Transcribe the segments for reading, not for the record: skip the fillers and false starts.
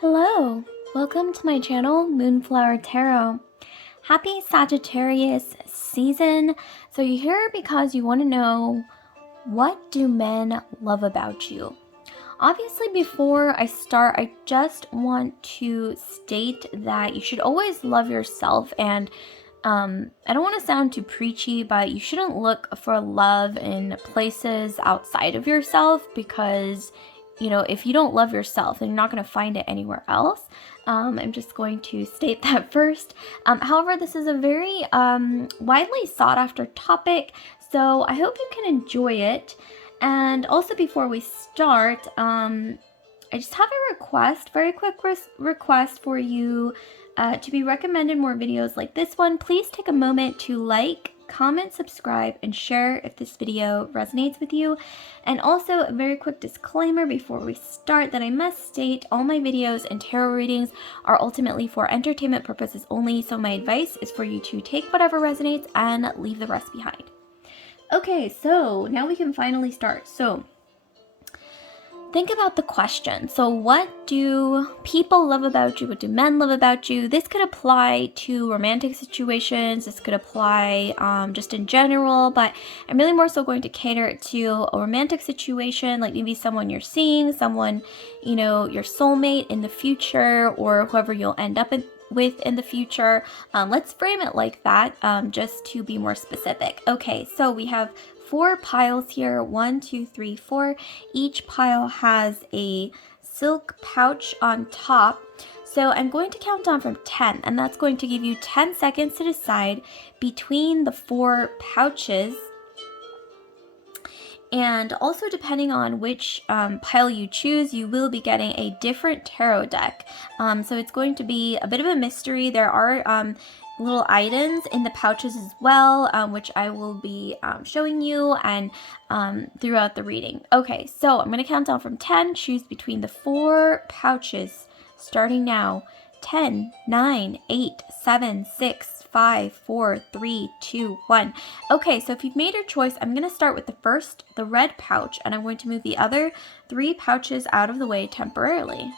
Hello, welcome to my channel, Moonflower Tarot. Happy Sagittarius season. So you're here because you want to know, what do men love about you? Obviously, before I start, I just want to state that you should always love yourself, and I don't want to sound too preachy, but you shouldn't look for love in places outside of yourself because, if you don't love yourself, then you're not going to find it anywhere else. I'm just going to state that first. However, this is a very widely sought after topic, so I hope you can enjoy it. And also, before we start, I just have a request, very quick request for you to be recommended more videos like this one. Please take a moment to like, comment, subscribe, and share if this video resonates with you. And also, a very quick disclaimer before we start that I must state all my videos and tarot readings are ultimately for entertainment purposes only, so my advice is for you to take whatever resonates and leave the rest behind. Okay, so now we can finally start. So think about the question. So what do people love about you? What do men love about you? This could apply to romantic situations. This could apply just in general, but I'm really more so going to cater it to a romantic situation, like maybe someone you're seeing, someone, your soulmate in the future, or whoever you'll end up with in the future. Let's frame it like that, just to be more specific. Okay, so we have 4 piles here. 1, 2, 3, 4. Each pile has a silk pouch on top. So I'm going to count down from 10, and that's going to give you 10 seconds to decide between the 4 pouches. And also, depending on which pile you choose, you will be getting a different tarot deck. So it's going to be a bit of a mystery. There are little items in the pouches as well, which I will be showing you and throughout the reading. Okay, so I'm going to count down from 10. Choose between the 4 pouches, starting now. 10, 9, 8, 7, 6, 5, 4, 3, 2, 1. Okay, so if you've made your choice, I'm going to start with the red pouch, and I'm going to move the other 3 pouches out of the way temporarily.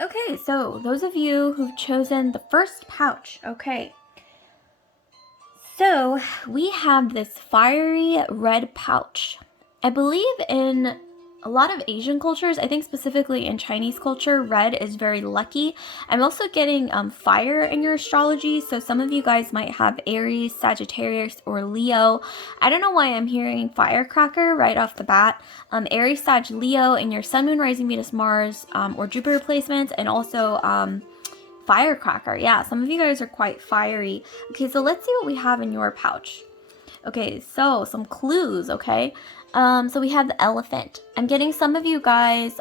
Okay, so those of you who've chosen the first pouch, okay. So we have this fiery red pouch. I believe in a lot of Asian cultures, I think specifically in Chinese culture, red is very lucky. I'm also getting fire in your astrology, so some of you guys might have Aries, Sagittarius, or Leo. I don't know why I'm hearing firecracker right off the bat. Aries, Sag, Leo in your Sun, Moon, Rising, Venus, Mars, or Jupiter placements, and also firecracker. Yeah, some of you guys are quite fiery. Okay, so let's see what we have in your pouch. Okay, so some clues, okay? So we have the elephant. I'm getting some of you guys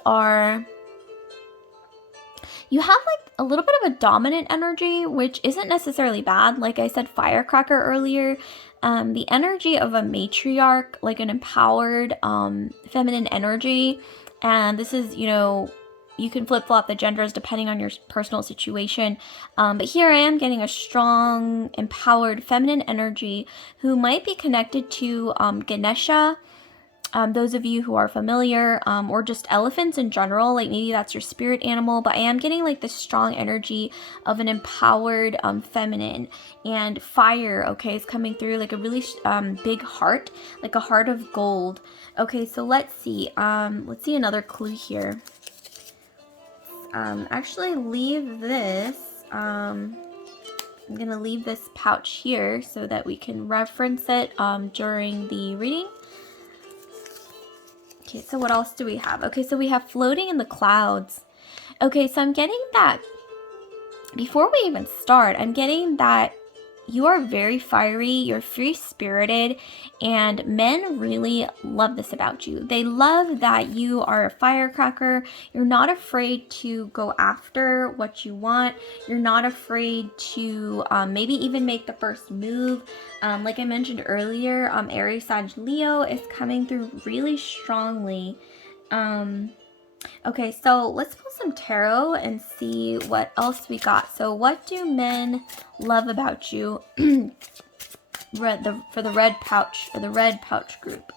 you have like a little bit of a dominant energy, which isn't necessarily bad. Like I said, firecracker earlier. The energy of a matriarch, like an empowered feminine energy. And this is, you can flip-flop the genders depending on your personal situation. But here I am getting a strong, empowered feminine energy who might be connected to Ganesha. Those of you who are familiar, or just elephants in general, like maybe that's your spirit animal, but I am getting like this strong energy of an empowered feminine, and fire, okay, is coming through, like a really big heart, like a heart of gold. Okay, so let's see another clue here. Actually leave this, I'm gonna leave this pouch here so that we can reference it during the reading. Okay, so what else do we have? Okay, so we have floating in the clouds. Okay, so I'm getting that, before we even start, I'm getting that you are very fiery, you're free-spirited, and men really love this about you. They love that you are a firecracker. You're not afraid to go after what you want. You're not afraid to maybe even make the first move. Like I mentioned earlier, Aries, Sag, Leo is coming through really strongly. Okay, so let's pull some tarot and see what else we got. So what do men love about you? For the red pouch, or the red pouch group.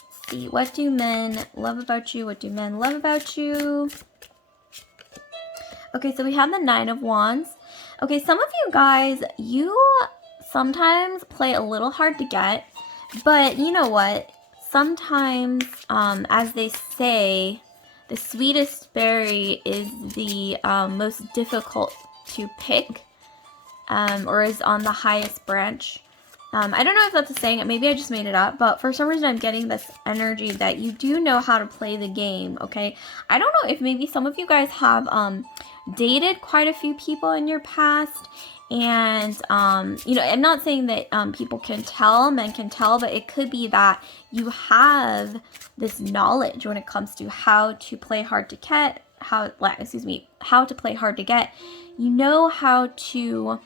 Let's see, what do men love about you? What do men love about you? Okay, so we have the Nine of Wands. Okay, some of you guys, you sometimes play a little hard to get, but you know what? Sometimes, as they say, the sweetest berry is the most difficult to pick, or is on the highest branch. I don't know if that's a saying, maybe I just made it up, but for some reason I'm getting this energy that you do know how to play the game, okay? I don't know if maybe some of you guys have dated quite a few people in your past, and you know, I'm not saying that people can tell, men can tell, but it could be that you have this knowledge when it comes to how to play hard to get, how to play hard to get. You know how to,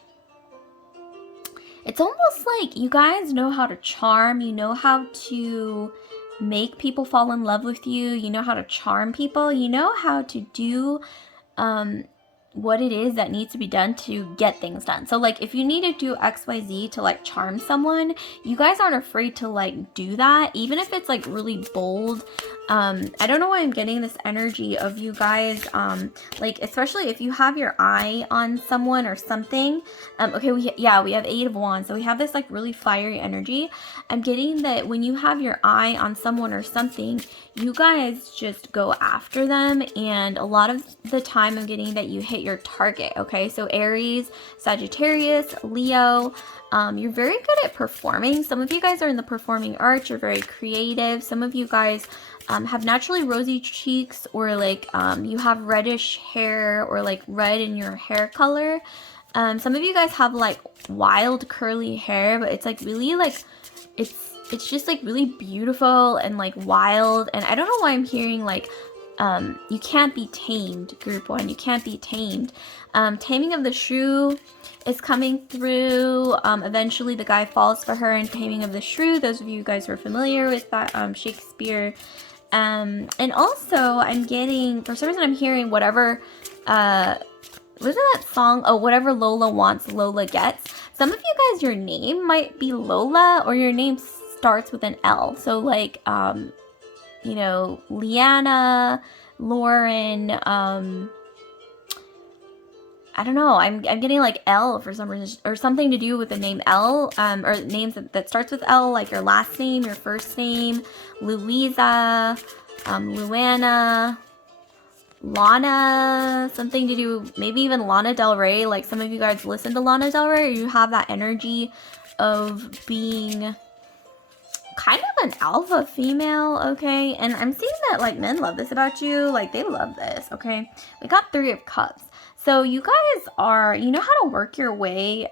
it's almost like you guys know how to charm, you know how to make people fall in love with you, you know how to charm people, you know how to do what it is that needs to be done to get things done. So like if you need to do XYZ to like charm someone, you guys aren't afraid to like do that, even if it's like really bold. I don't know why I'm getting this energy of you guys, like especially if you have your eye on someone or something. Okay, we have Eight of Wands, so we have this like really fiery energy. I'm getting that when you have your eye on someone or something, you guys just go after them, and a lot of the time I'm getting that you hit your target. Okay, so Aries, Sagittarius, Leo, you're very good at performing. Some of you guys are in the performing arts, you're very creative. Some of you guys have naturally rosy cheeks, or like you have reddish hair, or like red in your hair color. Some of you guys have like wild curly hair, but it's like really like it's just like really beautiful and like wild. And I don't know why I'm hearing like you can't be tamed, group one, you can't be tamed. Taming of the Shrew is coming through. Eventually the guy falls for her in Taming of the Shrew. Those of you guys who are familiar with that Shakespeare. And also I'm getting, for some reason I'm hearing whatever, wasn't that song? Oh, whatever Lola wants, Lola gets. Some of you guys, your name might be Lola, or your name starts with an L. So like, you know, Leanna, Lauren, I don't know, I'm getting like L for some reason, or something to do with the name L, or names that starts with L, like your last name, your first name, Louisa, Luana, Lana, something to do, maybe even Lana Del Rey. Like some of you guys listen to Lana Del Rey, or you have that energy of being kind of an alpha female, okay? And I'm seeing that like men love this about you, like they love this, okay? We got Three of Cups. So you guys are, you know how to work your way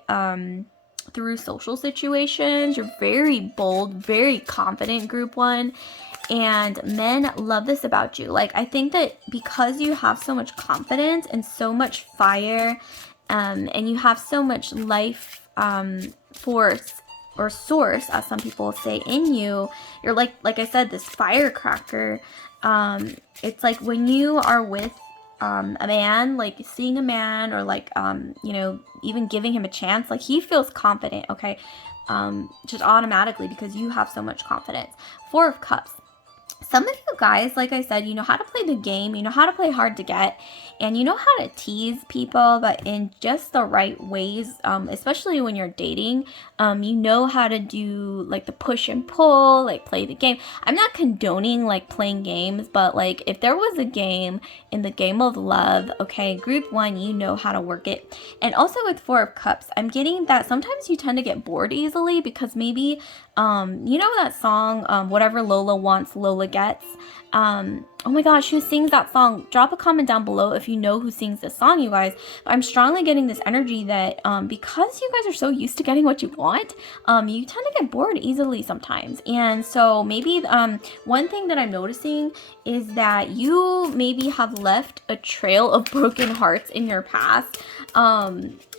through social situations. You're very bold, very confident, group one. And men love this about you. Like, I think that because you have so much confidence and so much fire, and you have so much life force or source, as some people say, in you, you're like I said, this firecracker. It's like when you are with a man, like seeing a man, or like, you know, even giving him a chance, like he feels confident, okay? Just automatically, because you have so much confidence. Four of Cups. Some of you guys, like I said, you know how to play the game, you know how to play hard to get, and you know how to tease people, but in just the right ways, especially when you're dating. You know how to do like the push and pull, like play the game. I'm not condoning like playing games, but like if there was a game in the game of love, okay, group one, you know how to work it. And also with Four of Cups, I'm getting that sometimes you tend to get bored easily, because maybe you know that song, whatever Lola wants, Lola gets. Oh my gosh, who sings that song? Drop a comment down below if you know who sings this song, you guys. But I'm strongly getting this energy that because you guys are so used to getting what you want, you tend to get bored easily sometimes. And so maybe one thing that I'm noticing is that you maybe have left a trail of broken hearts in your past.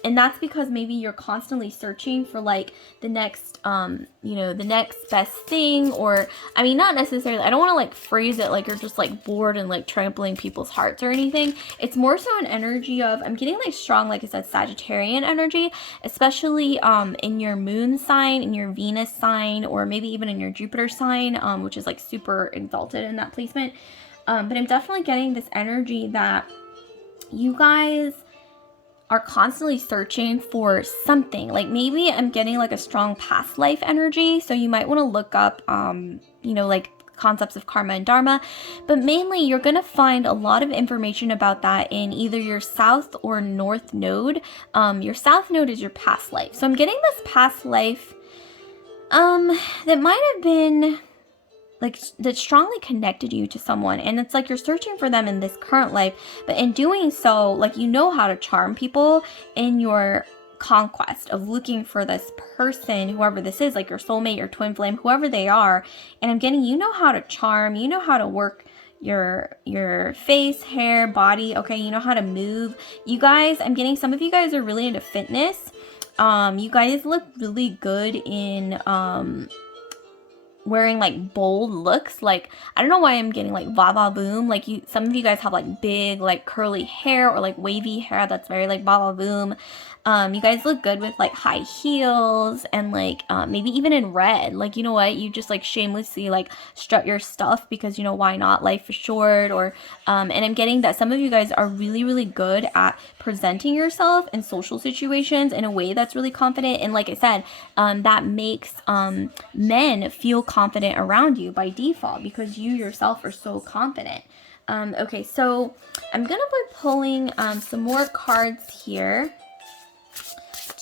And that's because maybe you're constantly searching for like the next, the next best thing, or, I mean, not necessarily, I don't want to like phrase it like you're just like bored and like trampling people's hearts or anything. It's more so an energy of, I'm getting like strong, like I said, Sagittarian energy, especially in your moon sign, in your Venus sign, or maybe even in your Jupiter sign, which is like super exalted in that placement. But I'm definitely getting this energy that you guys are constantly searching for something. Like maybe I'm getting like a strong past life energy. So you might want to look up, like concepts of karma and dharma, but mainly you're going to find a lot of information about that in either your south or north node. Your south node is your past life. So I'm getting this past life, that might have been like that strongly connected you to someone, and it's like you're searching for them in this current life, but in doing so, like, you know how to charm people in your conquest of looking for this person, whoever this is, like your soulmate, your twin flame, whoever they are. And I'm getting, you know how to charm, you know how to work your face, hair, body, okay, you know how to move. You guys, I'm getting some of you guys are really into fitness. You guys look really good in wearing like bold looks. Like, I don't know why I'm getting like va boom. Like, some of you guys have like big like curly hair or like wavy hair that's very like va boom. You guys look good with like high heels and like maybe even in red. Like, you know what, you just like shamelessly like strut your stuff because, you know, why not, life is short. Or and I'm getting that some of you guys are really, really good at presenting yourself in social situations in a way that's really confident. And like I said, that makes men feel confident around you by default because you yourself are so confident. Okay, so I'm gonna be pulling some more cards here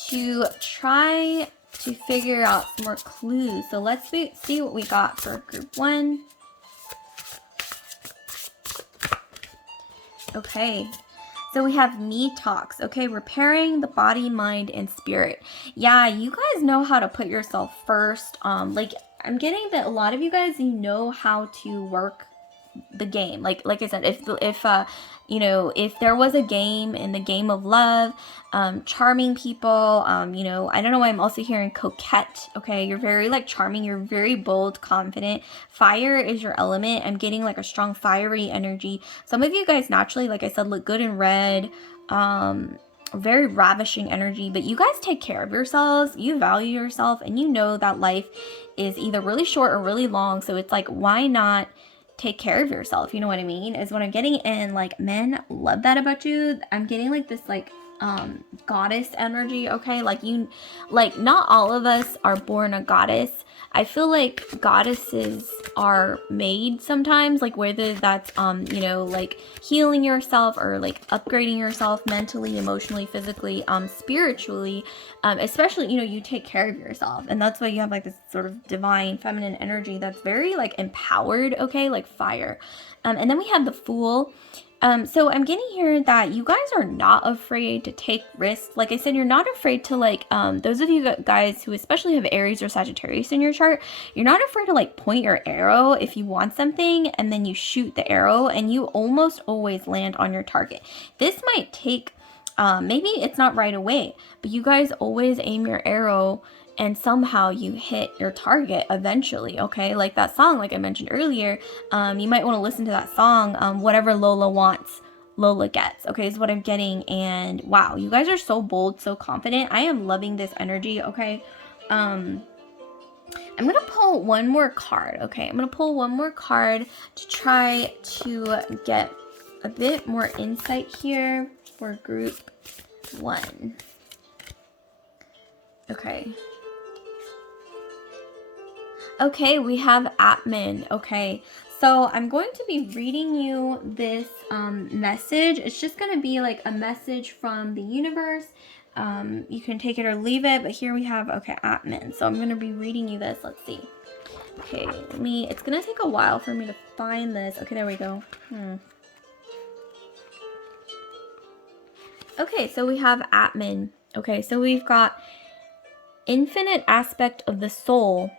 to try to figure out some more clues. So let's see what we got for group 1. Okay, so we have me talks. Okay, repairing the body, mind, and spirit. Yeah, you guys know how to put yourself first. Like, I'm getting that a lot of you guys, you know how to work the game. Like I said, if there was a game, in the game of love, charming people, I don't know why I'm also hearing coquette. Okay, you're very like charming, you're very bold, confident. Fire is your element. I'm getting like a strong fiery energy. Some of you guys naturally, like I said, look good in red. Very ravishing energy, but you guys take care of yourselves, you value yourself, and you know that life is either really short or really long. So it's like, why not take care of yourself? You know what I mean? Is what I'm getting. And like, men love that about you. I'm getting like this like goddess energy. Okay, like not all of us are born a goddess. I feel like goddesses are made sometimes, like whether that's like healing yourself or like upgrading yourself mentally, emotionally, physically, spiritually, especially, you take care of yourself, and that's why you have like this sort of divine feminine energy that's very like empowered, okay, like fire. And then we have the Fool. So I'm getting here that you guys are not afraid to take risks. Like I said, you're not afraid to like, those of you guys who especially have Aries or Sagittarius in your chart, you're not afraid to like point your arrow if you want something, and then you shoot the arrow and you almost always land on your target. This might take, maybe it's not right away, but you guys always aim your arrow and somehow you hit your target eventually, okay? Like that song, like I mentioned earlier, you might want to listen to that song, Whatever Lola Wants, Lola Gets, okay, is what I'm getting. And wow, you guys are so bold, so confident. I am loving this energy, okay? I'm going to pull one more card, okay? I'm going to pull one more card to try to get a bit more insight here for group 1. Okay. Okay, we have Atman. Okay, so I'm going to be reading you this message. It's just going to be like a message from the universe. You can take it or leave it, but here we have, okay, Atman. So I'm going to be reading you this. Let's see. Okay, it's gonna take a while for me to find this. Okay, there we go. Okay, so we have Atman. Okay, so we've got infinite aspect of the soul.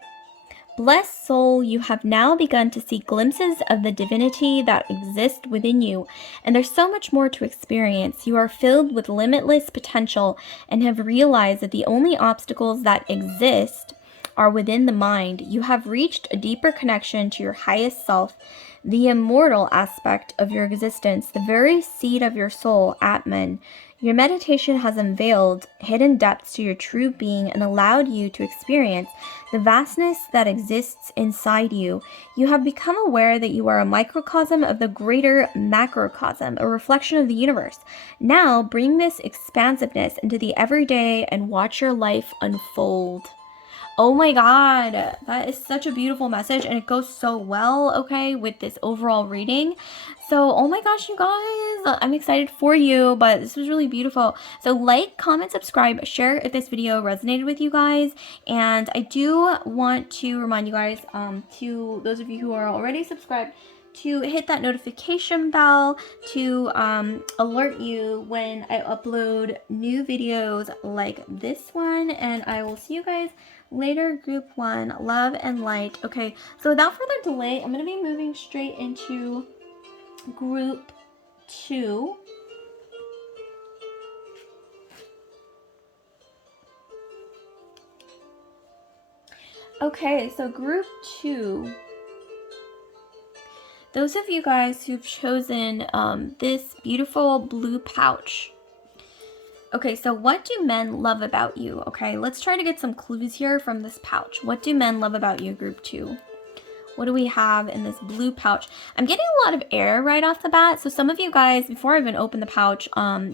Blessed soul, you have now begun to see glimpses of the divinity that exists within you, and there's so much more to experience. You are filled with limitless potential and have realized that the only obstacles that exist are within the mind. You have reached a deeper connection to your highest self, the immortal aspect of your existence, the very seed of your soul, Atman. Your meditation has unveiled hidden depths to your true being and allowed you to experience the vastness that exists inside you. You have become aware that you are a microcosm of the greater macrocosm, a reflection of the universe. Now, bring this expansiveness into the everyday and watch your life unfold. Oh my god, that is such a beautiful message, and it goes so well, okay, with this overall reading. So, oh my gosh, you guys, I'm excited for you, but this was really beautiful. So like, comment, subscribe, share if this video resonated with you guys, and I do want to remind you guys, to those of you who are already subscribed, to hit that notification bell to alert you when I upload new videos like this one, and I will see you guys later. Group 1, love and light. Okay, so without further delay, I'm going to be moving straight into group 2. Okay, so group 2. Those of you guys who've chosen this beautiful blue pouch. Okay, so what do men love about you? Okay, let's try to get some clues here from this pouch. What do men love about you, group 2? What do we have in this blue pouch? I'm getting a lot of air right off the bat. So some of you guys, before I even open the pouch, I'm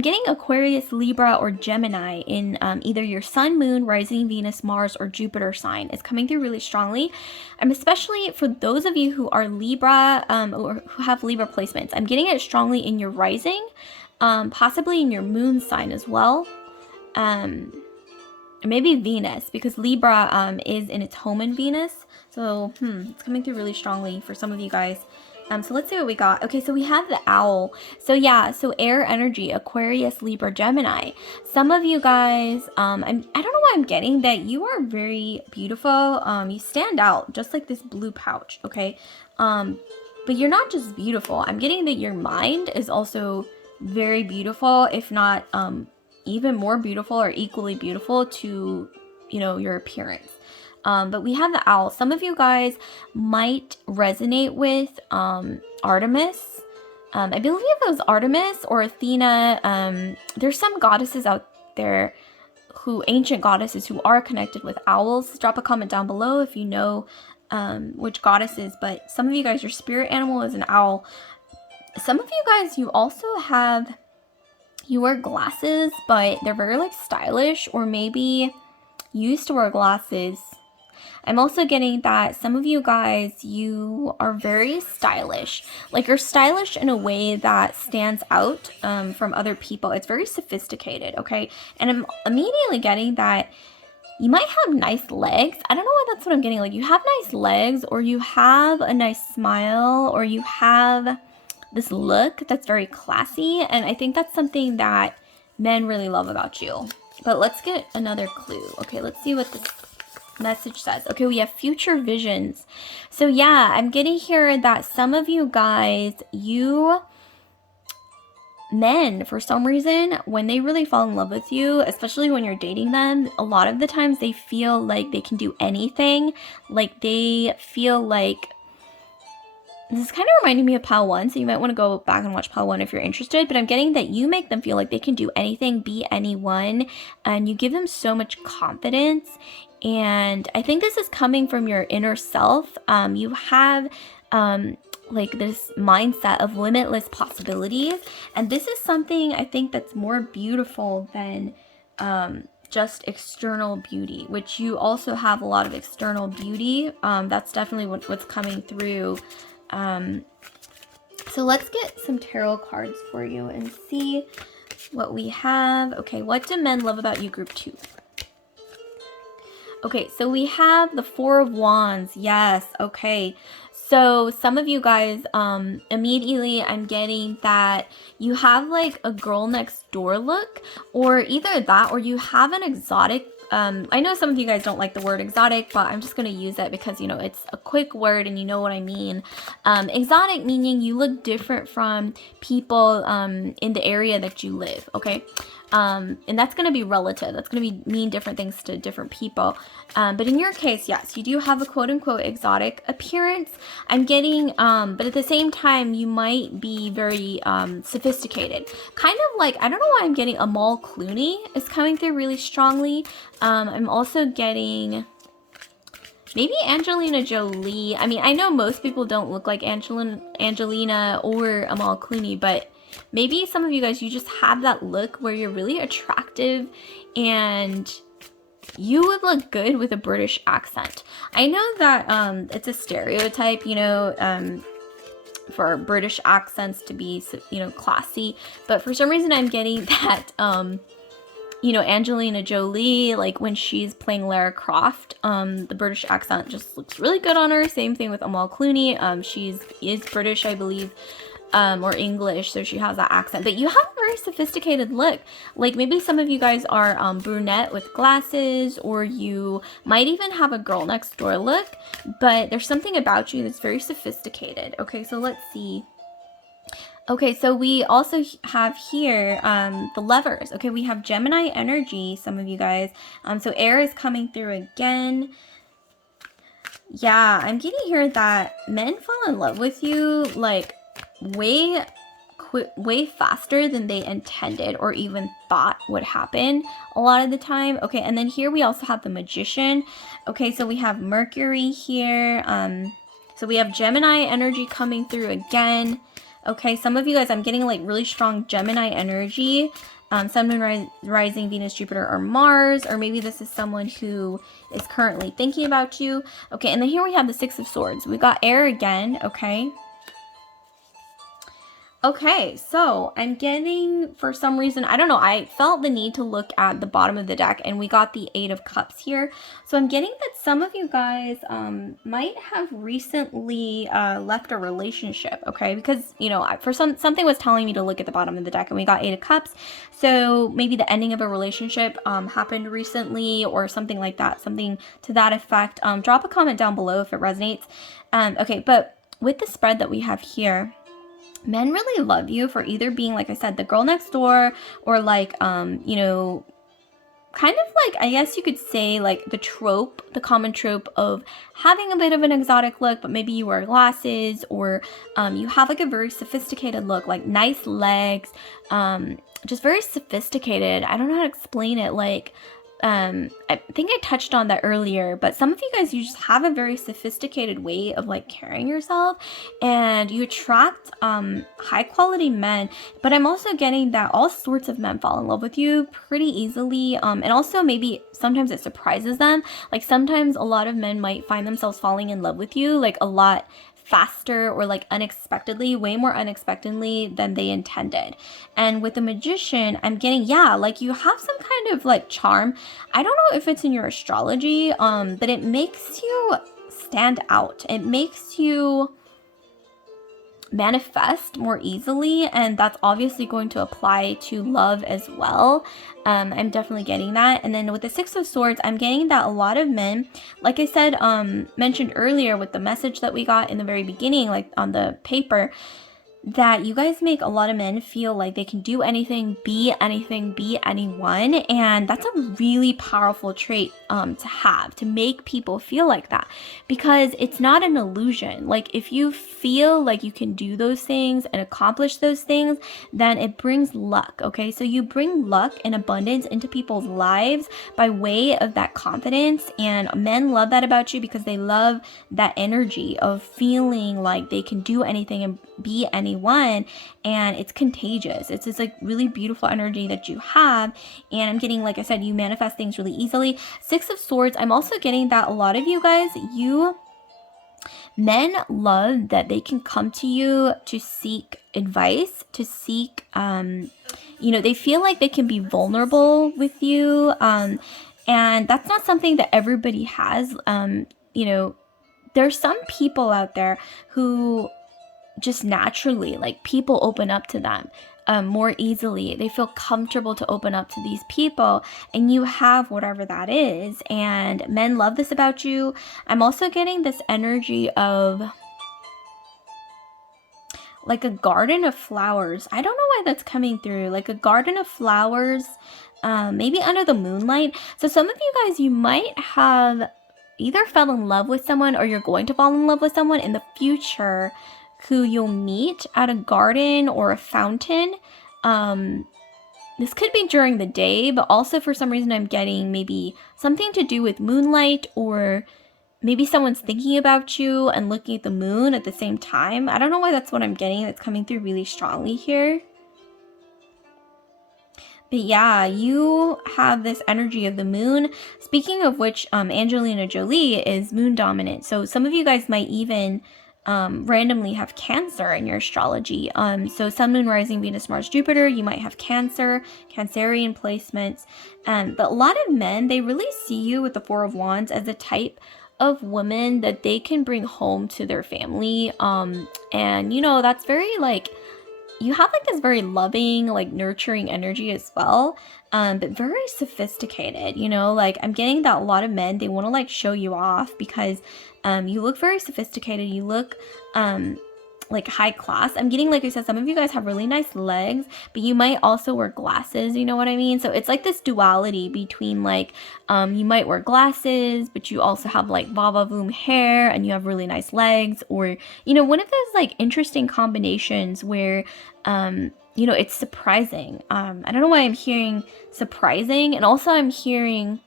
getting Aquarius, Libra, or Gemini in either your Sun, Moon, Rising, Venus, Mars, or Jupiter sign. It's coming through really strongly. Especially for those of you who are Libra or who have Libra placements. I'm getting it strongly in your Rising, possibly in your Moon sign as well. Maybe Venus, because Libra is in its home in Venus. So, it's coming through really strongly for some of you guys. So let's see what we got. Okay, so we have the owl. So yeah, so air energy, Aquarius, Libra, Gemini. Some of you guys, I don't know why I'm getting that you are very beautiful. You stand out, just like this blue pouch, okay? But you're not just beautiful. I'm getting that your mind is also very beautiful, if not even more beautiful or equally beautiful to, your appearance. But we have the owl. Some of you guys might resonate with Artemis. I believe it was Artemis or Athena. There's some goddesses out there, ancient goddesses who are connected with owls. Drop a comment down below if you know which goddesses. But some of you guys, your spirit animal is an owl. Some of you guys, you also have... You wear glasses, but they're very stylish, or maybe you used to wear glasses. I'm also getting that some of you guys, you are very stylish. You're stylish in a way that stands out from other people. It's very sophisticated, okay? And I'm immediately getting that you might have nice legs. I don't know why that's what I'm getting. You have nice legs, or you have a nice smile, or you have this look that's very classy, and I think that's something that men really love about you. But let's get another clue. Okay, let's see what this message says. Okay, we have future visions. So yeah, I'm getting here that some of you guys, men, for some reason, when they really fall in love with you, especially when you're dating them, a lot of the times they feel like they can do anything. They feel like... This is kind of reminding me of Pile 1, so you might want to go back and watch Pile 1 if you're interested, but I'm getting that you make them feel like they can do anything, be anyone, and you give them so much confidence, and I think this is coming from your inner self. You have this mindset of limitless possibilities, and this is something I think that's more beautiful than just external beauty, which you also have a lot of external beauty. That's definitely what's coming through. So let's get some tarot cards for you and see what we have. Okay, what do men love about you, group 2? Okay, so we have the Four of Wands. Yes, okay. So some of you guys, immediately I'm getting that you have like a girl next door look, or either that or you have an exotic. I know some of you guys don't like the word exotic, but I'm just going to use it because, you know, it's a quick word and you know what I mean. Exotic meaning you look different from people in the area that you live, okay? And that's going to be relative. That's going to mean different things to different people. But in your case, yes, you do have a quote unquote exotic appearance. I'm getting, but at the same time, you might be very sophisticated. Kind of like, I don't know why I'm getting Amal Clooney is coming through really strongly. I'm also getting maybe Angelina Jolie. I mean, I know most people don't look like Angelina or Amal Clooney, but maybe some of you guys, you just have that look where you're really attractive and you would look good with a British accent. I know that it's a stereotype, you know, for British accents to be, you know, classy, but for some reason I'm getting that, you know, Angelina Jolie, like when she's playing Lara Croft, the British accent just looks really good on her. Same thing with Amal Clooney. Is British, I believe, or English, so she has that accent. But you have a very sophisticated look. Like maybe some of you guys are brunette with glasses, or you might even have a girl next door look, but there's something about you that's very sophisticated. Okay, so let's see. Okay, so we also have here the lovers. Okay, we have Gemini energy, some of you guys. So air is coming through again. Yeah, I'm getting here that men fall in love with you like way faster than they intended or even thought would happen a lot of the time. Okay, and then here we also have the Magician. Okay, so we have Mercury here. So we have Gemini energy coming through again. Okay, some of you guys, I'm getting like really strong Gemini energy. Sun, Moon, Rising, Venus, Jupiter, or Mars, or maybe this is someone who is currently thinking about you. Okay, and then here we have the Six of Swords. We got air again, okay. Okay, so I'm getting, for some reason, I don't know, I felt the need to look at the bottom of the deck, and we got the Eight of Cups here. So I'm getting that some of you guys might have recently left a relationship, okay? Because, you know, for something was telling me to look at the bottom of the deck, and we got Eight of Cups. So maybe the ending of a relationship happened recently, or something like that, something to that effect. Drop a comment down below if it resonates. Okay, but with the spread that we have here, men really love you for either being, like I said, the girl next door, or like, you know, kind of like, I guess you could say like the trope, the common trope of having a bit of an exotic look, but maybe you wear glasses, or you have like a very sophisticated look, like nice legs, just very sophisticated. I don't know how to explain it. Like, I think I touched on that earlier, but some of you guys, you just have a very sophisticated way of like carrying yourself, and you attract high quality men. But I'm also getting that all sorts of men fall in love with you pretty easily, and also maybe sometimes it surprises them. Like sometimes a lot of men might find themselves falling in love with you like a lot faster, or like unexpectedly, way more unexpectedly than they intended. And with the Magician, I'm getting, yeah, like you have some kind of like charm. I don't know if it's in your astrology, but it makes you stand out. It makes you manifest more easily, and that's obviously going to apply to love as well. I'm definitely getting that. And then with the Six of Swords, I'm getting that a lot of men, like I said, mentioned earlier with the message that we got in the very beginning, like on the paper, that you guys make a lot of men feel like they can do anything, be anyone, and that's a really powerful trait to have, to make people feel like that, because it's not an illusion. Like if you feel like you can do those things and accomplish those things, then it brings luck, okay? So you bring luck and abundance into people's lives by way of that confidence, and men love that about you because they love that energy of feeling like they can do anything and be anyone, and it's contagious. It's this like really beautiful energy that you have, and I'm getting, like I said, you manifest things really easily. Six of Swords, I'm also getting that a lot of you guys, men love that they can come to you to seek advice, to seek, you know, they feel like they can be vulnerable with you, And that's not something that everybody has. There's some people out there who just naturally, like, people open up to them more easily. They feel comfortable to open up to these people, and you have whatever that is, and men love this about you. I'm also getting this energy of like a garden of flowers. I don't know why that's coming through. Like a garden of flowers, maybe under the moonlight. So some of you guys, you might have either fell in love with someone, or you're going to fall in love with someone in the future who you'll meet at a garden or a fountain. This could be during the day, but also for some reason I'm getting maybe something to do with moonlight, or maybe someone's thinking about you and looking at the moon at the same time. I don't know why that's what I'm getting. That's coming through really strongly here. But yeah, you have this energy of the moon. Speaking of which, Angelina Jolie is moon dominant. So some of you guys might even randomly have Cancer in your astrology. So Sun, Moon, Rising, Venus, Mars, Jupiter, you might have Cancer, Cancerian placements. But a lot of men, they really see you with the Four of Wands as a type of woman that they can bring home to their family. And that's very like, you have like this very loving, like nurturing energy as well, but very sophisticated, like I'm getting that a lot of men, they want to like show you off because you look very sophisticated. You look like high class. I'm getting, like I said, some of you guys have really nice legs, but you might also wear glasses, you know what I mean? So it's like this duality between like, you might wear glasses, but you also have like va-va-voom hair and you have really nice legs, or, one of those like interesting combinations where, it's surprising. I don't know why I'm hearing surprising. And also I'm hearing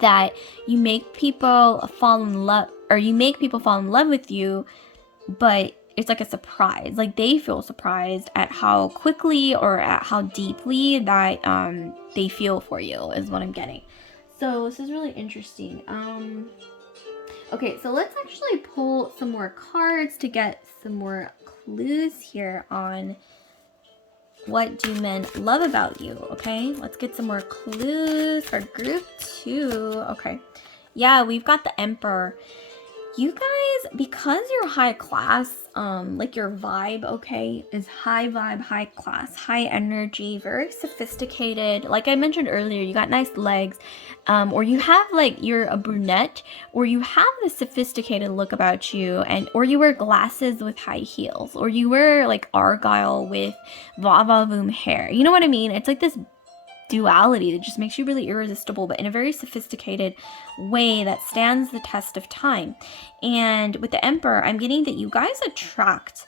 that you make people fall in love, or you make people fall in love with you, but it's like a surprise. Like they feel surprised at how quickly or at how deeply that they feel for you is what I'm getting. So this is really interesting. Okay, so let's actually pull some more cards to get some more clues here on what do men love about you. Okay, let's get some more clues for group 2. Okay, yeah, we've got the Emperor. You guys, because you're high class, like your vibe, okay, is high vibe, high class, high energy, very sophisticated. Like I mentioned earlier, you got nice legs, or you have like, you're a brunette, or you have this sophisticated look about you, or you wear glasses with high heels, or you wear like argyle with va-va-voom hair. You know what I mean? It's like this duality that just makes you really irresistible, but in a very sophisticated way that stands the test of time. And with the Emperor, I'm getting that you guys attract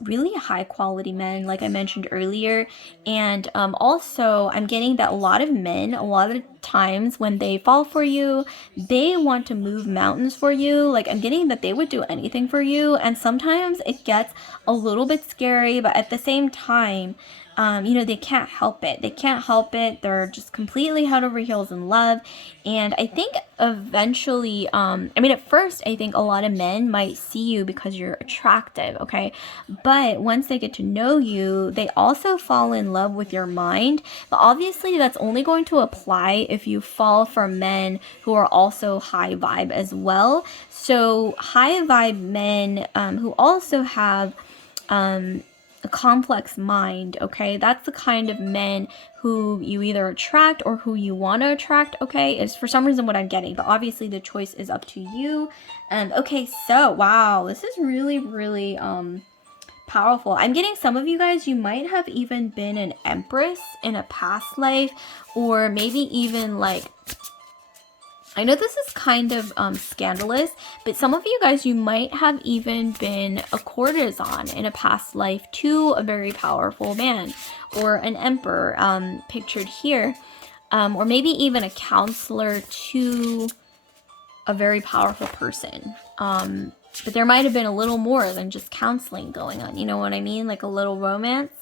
really high quality men, like I mentioned earlier. And also I'm getting that a lot of men, a lot of times when they fall for you, they want to move mountains for you. Like I'm getting that they would do anything for you, and sometimes it gets a little bit scary, but at the same time, they can't help it. They can't help it. They're just completely head over heels in love. And I think eventually, at first, I think a lot of men might see you because you're attractive, okay? But once they get to know you, they also fall in love with your mind. But obviously, that's only going to apply if you fall for men who are also high vibe as well. So high vibe men who also have a complex mind, okay? That's the kind of men who you either attract or who you want to attract, okay? Is for some reason what I'm getting, but obviously the choice is up to you. Okay, so wow, this is really, really powerful. I'm getting some of you guys, you might have even been an empress in a past life, or maybe even like, I know this is kind of scandalous, but some of you guys, you might have even been a courtesan in a past life to a very powerful man, or an emperor pictured here, or maybe even a counselor to a very powerful person. But there might have been a little more than just counseling going on, you know what I mean? Like a little romance.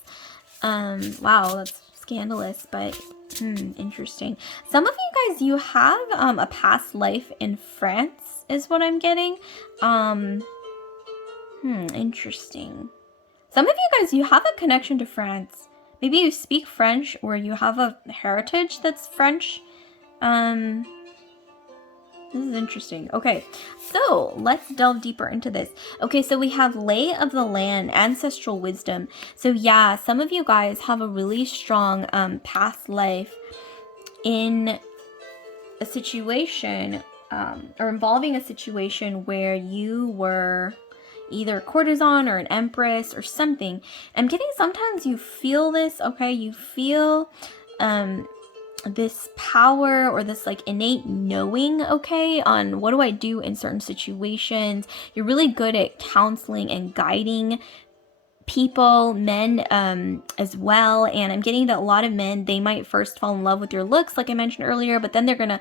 Wow, that's scandalous, but interesting. Some of you guys, you have a past life in France is what I'm getting. Interesting. Some of you guys, you have a connection to France, Maybe you speak French or you have a heritage that's French. This is interesting. Okay, so let's delve deeper into this. Okay, so we have lay of the land, ancestral wisdom. So yeah, some of you guys have a really strong past life in a situation or involving a situation where you were either courtesan or an empress or something. I'm getting sometimes you feel this, okay? You feel this power or this like innate knowing, okay, on what do I do in certain situations. You're really good at counseling and guiding people, men as well. And I'm getting that a lot of men, they might first fall in love with your looks, like I mentioned earlier, but then they're gonna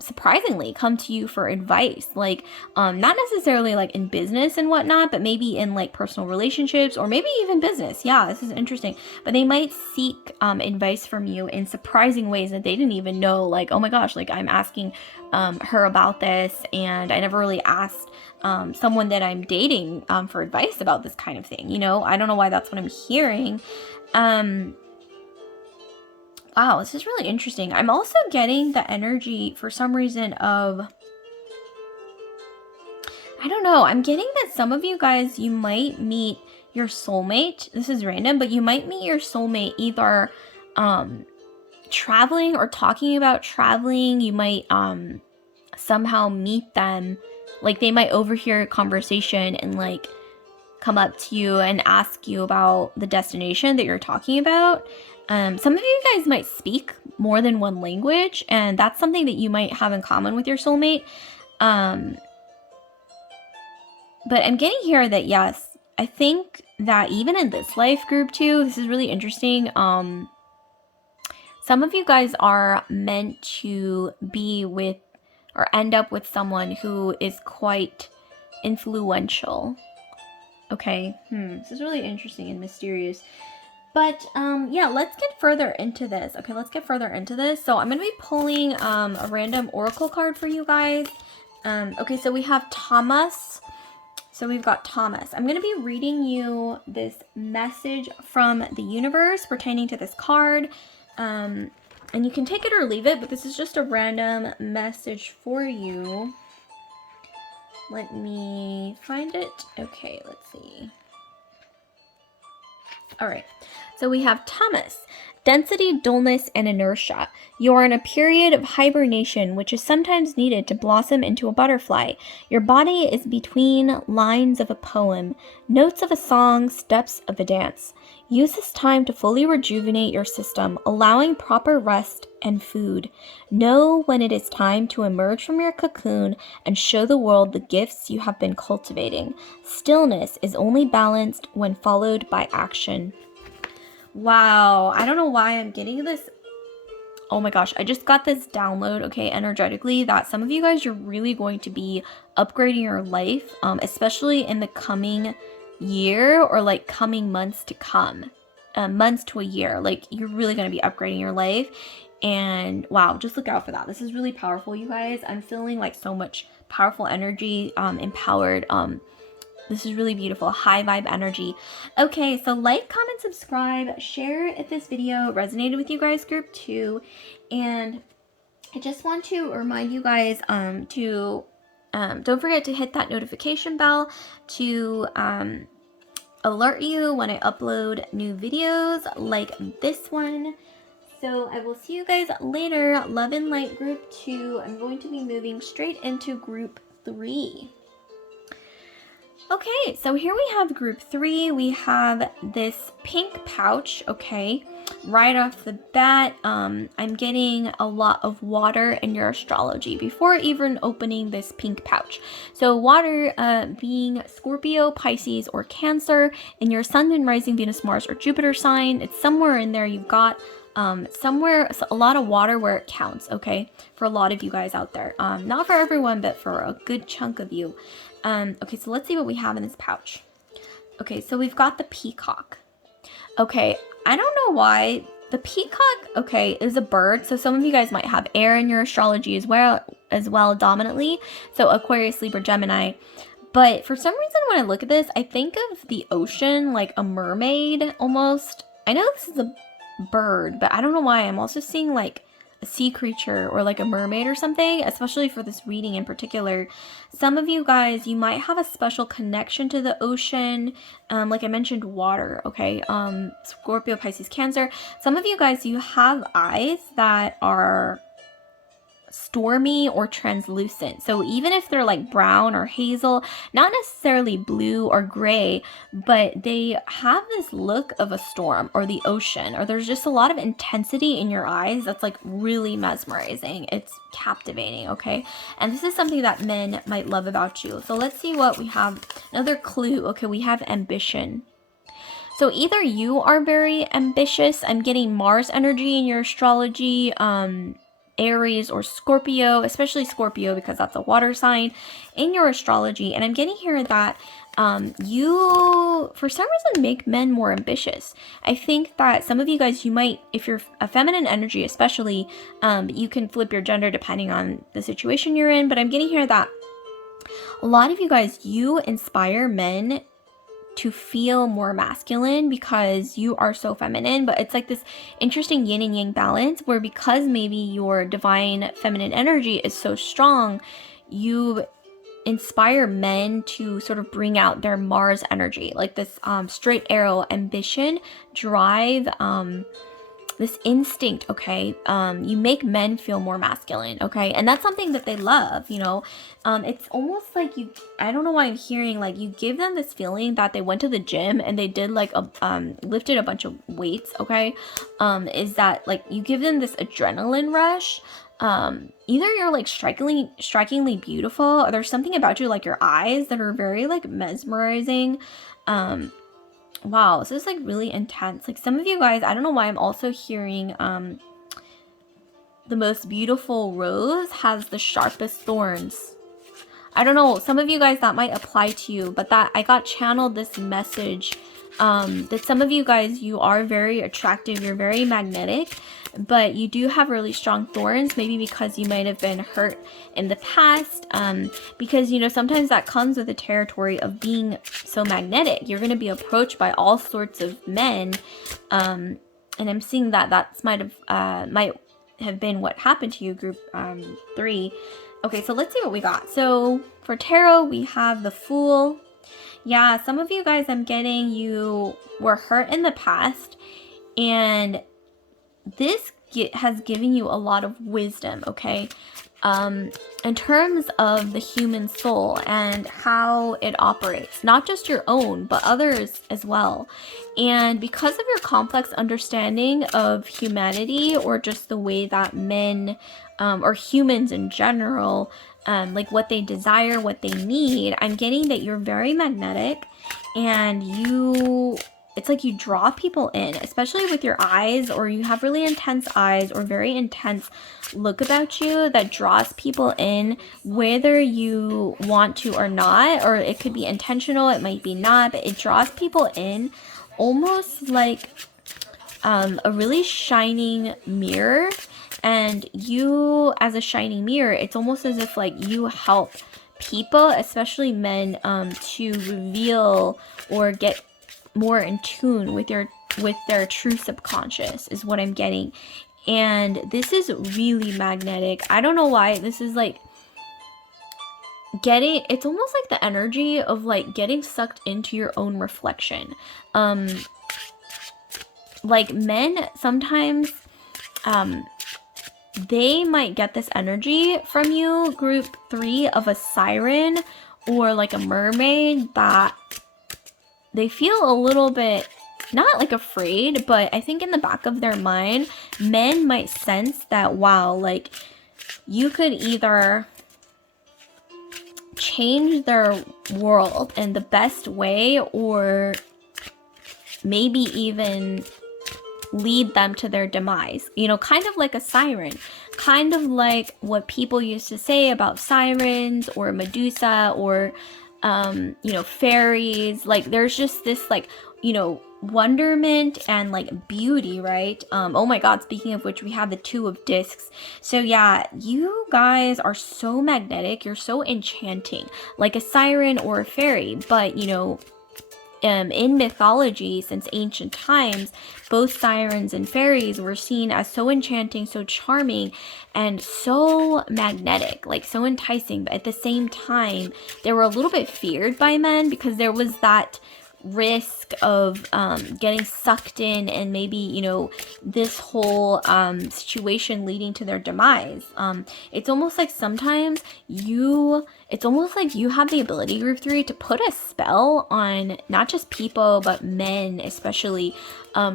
surprisingly come to you for advice, like not necessarily like in business and whatnot, but maybe in like personal relationships or maybe even business. Yeah, this is interesting. But they might seek advice from you in surprising ways that they didn't even know, like, oh my gosh, like I'm asking her about this and I never really asked someone that I'm dating for advice about this kind of thing. You know, I don't know why that's what I'm hearing. Wow, this is really interesting. I'm also getting the energy for some reason of, I don't know, I'm getting that some of you guys, you might meet your soulmate. This is random, but you might meet your soulmate either traveling or talking about traveling. You might somehow meet them. Like they might overhear a conversation and like come up to you and ask you about the destination that you're talking about. Some of you guys might speak more than one language, and that's something that you might have in common with your soulmate. But I'm getting here that yes, I think that even in this life group too, this is really interesting. Some of you guys are meant to be with or end up with someone who is quite influential. Okay, this is really interesting and mysterious. But yeah, let's get further into this. Okay, let's get further into this. So I'm going to be pulling a random oracle card for you guys. Okay, so we have Thomas. So we've got Thomas. I'm going to be reading you this message from the universe pertaining to this card. And you can take it or leave it, but this is just a random message for you. Let me find it. Okay, let's see. All right, so we have Thomas. Density, dullness, and inertia. You are in a period of hibernation, which is sometimes needed to blossom into a butterfly. Your body is between lines of a poem, notes of a song, steps of a dance. Use this time to fully rejuvenate your system, allowing proper rest and food. Know when it is time to emerge from your cocoon and show the world the gifts you have been cultivating. Stillness is only balanced when followed by action. Wow, I don't know why I'm getting this. Oh my gosh, I just got this download, okay, energetically, that some of you guys, you're really going to be upgrading your life, especially in the coming year or like coming months to come, months to a year. Like you're really going to be upgrading your life. And wow, just look out for that. This is really powerful, you guys. I'm feeling like so much powerful energy, empowered. This is really beautiful, high vibe energy. Okay, so like, comment, subscribe, share if this video resonated with you guys, group 2. And I just want to remind you guys to don't forget to hit that notification bell to alert you when I upload new videos like this one. So I will see you guys later. Love and light, group 2. I'm going to be moving straight into group 3. Okay, so here we have group 3. We have this pink pouch, okay, right off the bat. I'm getting a lot of water in your astrology before even opening this pink pouch. So water being Scorpio, Pisces, or Cancer in your Sun, Moon, Rising, Venus, Mars, or Jupiter sign. It's somewhere in there. You've got somewhere a lot of water where it counts, okay, for a lot of you guys out there. Not for everyone, but for a good chunk of you. Okay, so let's see what we have in this pouch. Okay, so we've got the peacock. Okay, I don't know why. The peacock, okay, is a bird. So some of you guys might have air in your astrology as well dominantly. So Aquarius, Libra, Gemini. But for some reason when I look at this, I think of the ocean, like a mermaid almost. I know this is a bird, but I don't know why I'm also seeing like a sea creature or like a mermaid or something, especially for this reading in particular. Some of you guys, you might have a special connection to the ocean. Like I mentioned, water, okay? Scorpio, Pisces, Cancer. Some of you guys, you have eyes that are stormy or translucent. So even if they're like brown or hazel, not necessarily blue or gray, but they have this look of a storm or the ocean, or there's just a lot of intensity in your eyes that's like really mesmerizing. It's captivating, okay? And this is something that men might love about you. So let's see what we have. Another clue. Okay, we have ambition. So either you are very ambitious. I'm getting Mars energy in your astrology, Aries or Scorpio, especially Scorpio because that's a water sign in your astrology. And I'm getting here that you, for some reason, make men more ambitious. I think that some of you guys, you might, if you're a feminine energy especially, you can flip your gender depending on the situation you're in. But I'm getting here that a lot of you guys, you inspire men to feel more masculine because you are so feminine, but it's like this interesting yin and yang balance where because maybe your divine feminine energy is so strong, you inspire men to sort of bring out their Mars energy, like this straight arrow ambition, drive, this instinct, okay? You make men feel more masculine, okay? And that's something that they love, you know? It's almost like you, I don't know why I'm hearing, like, you give them this feeling that they went to the gym and they did, like, lifted a bunch of weights, okay? Is that, like, you give them this adrenaline rush. Either you're, like, strikingly beautiful, or there's something about you, like, your eyes that are very, like, mesmerizing. Wow, this is like really intense. Like some of you guys, I don't know why I'm also hearing the most beautiful rose has the sharpest thorns. I don't know, some of you guys that might apply to you, but that I got channeled this message that some of you guys, you are very attractive, you're very magnetic, but you do have really strong thorns, maybe because you might have been hurt in the past, because, you know, sometimes that comes with the territory of being so magnetic. You're going to be approached by all sorts of men, and I'm seeing that that's might have been what happened to you, group 3. Okay, so let's see what we got. So for tarot, we have the Fool. Yeah, some of you guys, I'm getting you were hurt in the past, and this has given you a lot of wisdom, okay? In terms of the human soul and how it operates, not just your own, but others as well. And because of your complex understanding of humanity, or just the way that men, or humans in general, like what they desire, what they need, I'm getting that you're very magnetic, and it's like you draw people in, especially with your eyes, or you have really intense eyes or very intense look about you that draws people in, whether you want to or not, or it could be intentional, it might be not, but it draws people in almost like a really shining mirror. And you, as a shining mirror, it's almost as if like you help people, especially men, to reveal or get more in tune with their true subconscious, is what I'm getting. And this is really magnetic. I don't know why this is like it's almost like the energy of like getting sucked into your own reflection. Like men sometimes, they might get this energy from you, group 3, of a siren or like a mermaid, that they feel a little bit, not like afraid, but I think in the back of their mind, men might sense that, wow, like you could either change their world in the best way, or maybe even lead them to their demise, you know, kind of like a siren, kind of like what people used to say about sirens or Medusa or you know, fairies. Like there's just this like, you know, wonderment and like beauty, right? Oh my god, speaking of which, we have the 2 of discs. So yeah, you guys are so magnetic, you're so enchanting, like a siren or a fairy. But you know, in mythology since ancient times, both sirens and fairies were seen as so enchanting, so charming, and so magnetic, like so enticing. But at the same time, they were a little bit feared by men because there was that risk of getting sucked in and maybe, you know, this whole situation leading to their demise. It's almost like sometimes it's almost like you have the ability, group 3, to put a spell on not just people but men, especially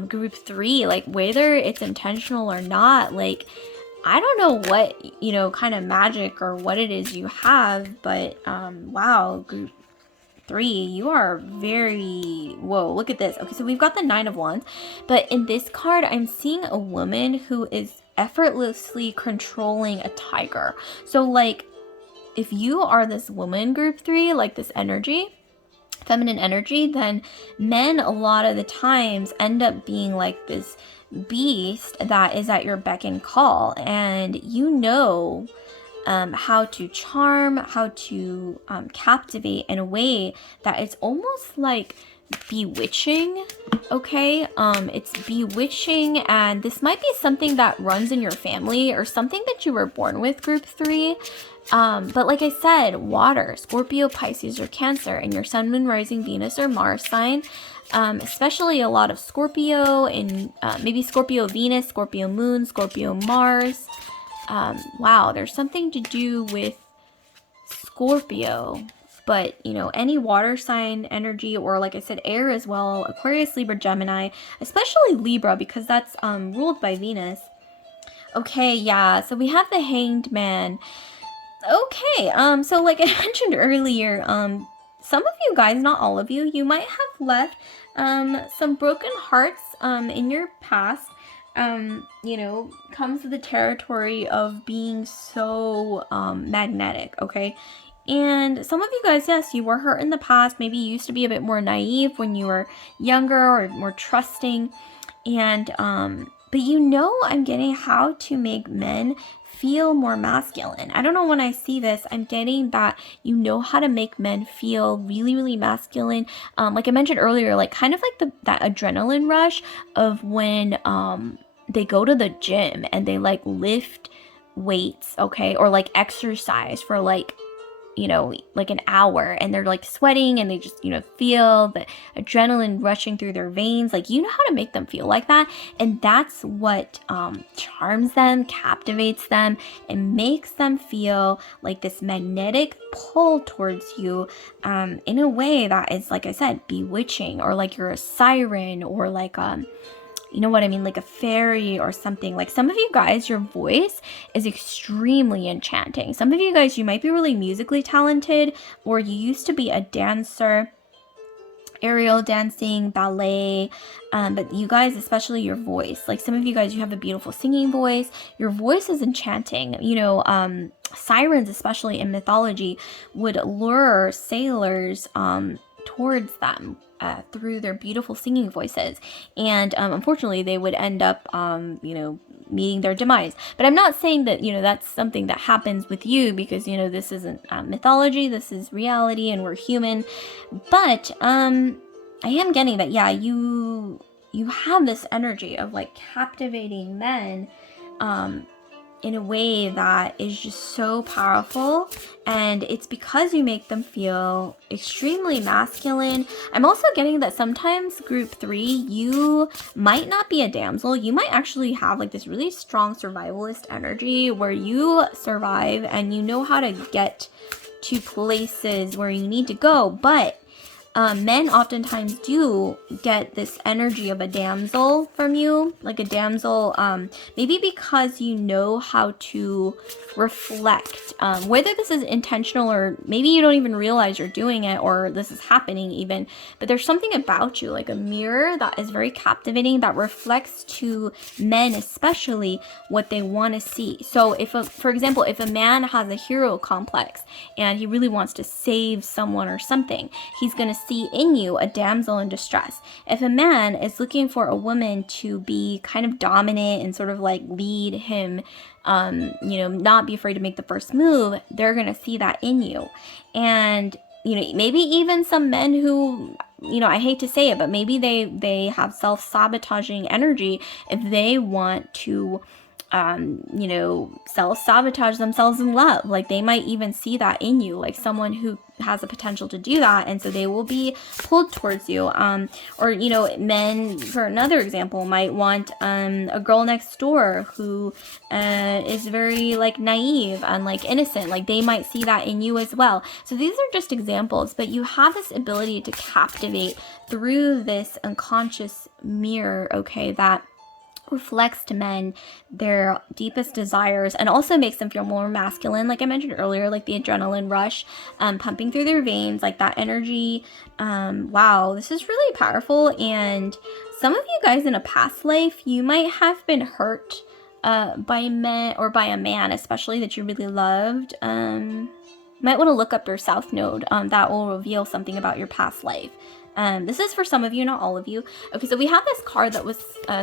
group 3, like whether it's intentional or not. Like, I don't know what, you know, kind of magic or what it is you have, but wow, group 3, you are very, whoa, look at this. Okay, so we've got the 9 of Wands, but in this card, I'm seeing a woman who is effortlessly controlling a tiger. So like, if you are this woman, group 3, like this energy, feminine energy, then men a lot of the times end up being like this beast that is at your beck and call, and you know how to charm, how to captivate in a way that it's almost like bewitching. Okay, it's bewitching, and this might be something that runs in your family or something that you were born with, group 3. But like I said, water, Scorpio, Pisces, or Cancer, and your Sun, Moon, Rising, Venus, or Mars sign, especially a lot of Scorpio and maybe Scorpio Venus, Scorpio Moon, Scorpio Mars. Wow, there's something to do with Scorpio, but you know, any water sign energy, or like I said, air as well, Aquarius, Libra, Gemini, especially Libra because that's ruled by Venus. Okay, yeah, so we have the Hanged Man. Okay, so like I mentioned earlier, some of you guys, not all of you, you might have left some broken hearts in your past. You know, comes to the territory of being so magnetic, okay? And some of you guys, yes, you were hurt in the past. Maybe you used to be a bit more naive when you were younger or more trusting. And but you know, I'm getting how to make men feel more masculine. I don't know, when I see this, I'm getting that you know how to make men feel really, really masculine. Like I mentioned earlier, like kind of like that adrenaline rush of when they go to the gym and they like lift weights, okay, or like exercise for like, you know, like an hour, and they're like sweating and they just, you know, feel the adrenaline rushing through their veins. Like, you know how to make them feel like that, and that's what charms them, captivates them, and makes them feel like this magnetic pull towards you in a way that is, like I said, bewitching, or like you're a siren, or like you know what I mean, like a fairy or something. Like some of you guys, your voice is extremely enchanting. Some of you guys, you might be really musically talented, or you used to be a dancer, aerial dancing, ballet, but you guys, especially your voice, like some of you guys, you have a beautiful singing voice. Your voice is enchanting. You know, sirens, especially in mythology, would lure sailors towards them through their beautiful singing voices, and unfortunately they would end up you know, meeting their demise. But I'm not saying that, you know, that's something that happens with you, because, you know, this isn't mythology, this is reality, and we're human. But I am getting that, yeah, you have this energy of like captivating men in a way that is just so powerful, and it's because you make them feel extremely masculine. I'm also getting that sometimes, group 3, you might not be a damsel. You might actually have like this really strong survivalist energy where you survive and you know how to get to places where you need to go, but men oftentimes do get this energy of a damsel from you, like a damsel, maybe because you know how to reflect, whether this is intentional or maybe you don't even realize you're doing it, or this is happening even, but there's something about you, like a mirror, that is very captivating, that reflects to men especially what they want to see. So if for example, if a man has a hero complex and he really wants to save someone or something, he's going to see in you a damsel in distress. If a man is looking for a woman to be kind of dominant and sort of like lead him, you know, not be afraid to make the first move, they're going to see that in you. And, you know, maybe even some men who I hate to say it, but maybe they have self-sabotaging energy if they want to self-sabotage themselves in love. Like, they might even see that in you, like someone who has the potential to do that, and so they will be pulled towards you. Or men, for another example, might want a girl next door who is very like naive and like innocent. Like, they might see that in you as well. So these are just examples, but you have this ability to captivate through this unconscious mirror, okay, that reflects to men their deepest desires and also makes them feel more masculine, like I mentioned earlier, like the adrenaline rush pumping through their veins, like that energy. Wow, this is really powerful. And some of you guys in a past life, you might have been hurt by men, or by a man especially, that you really loved. Might want to look up your South Node. That will reveal something about your past life. This is for some of you, not all of you. Okay, so we have this card that was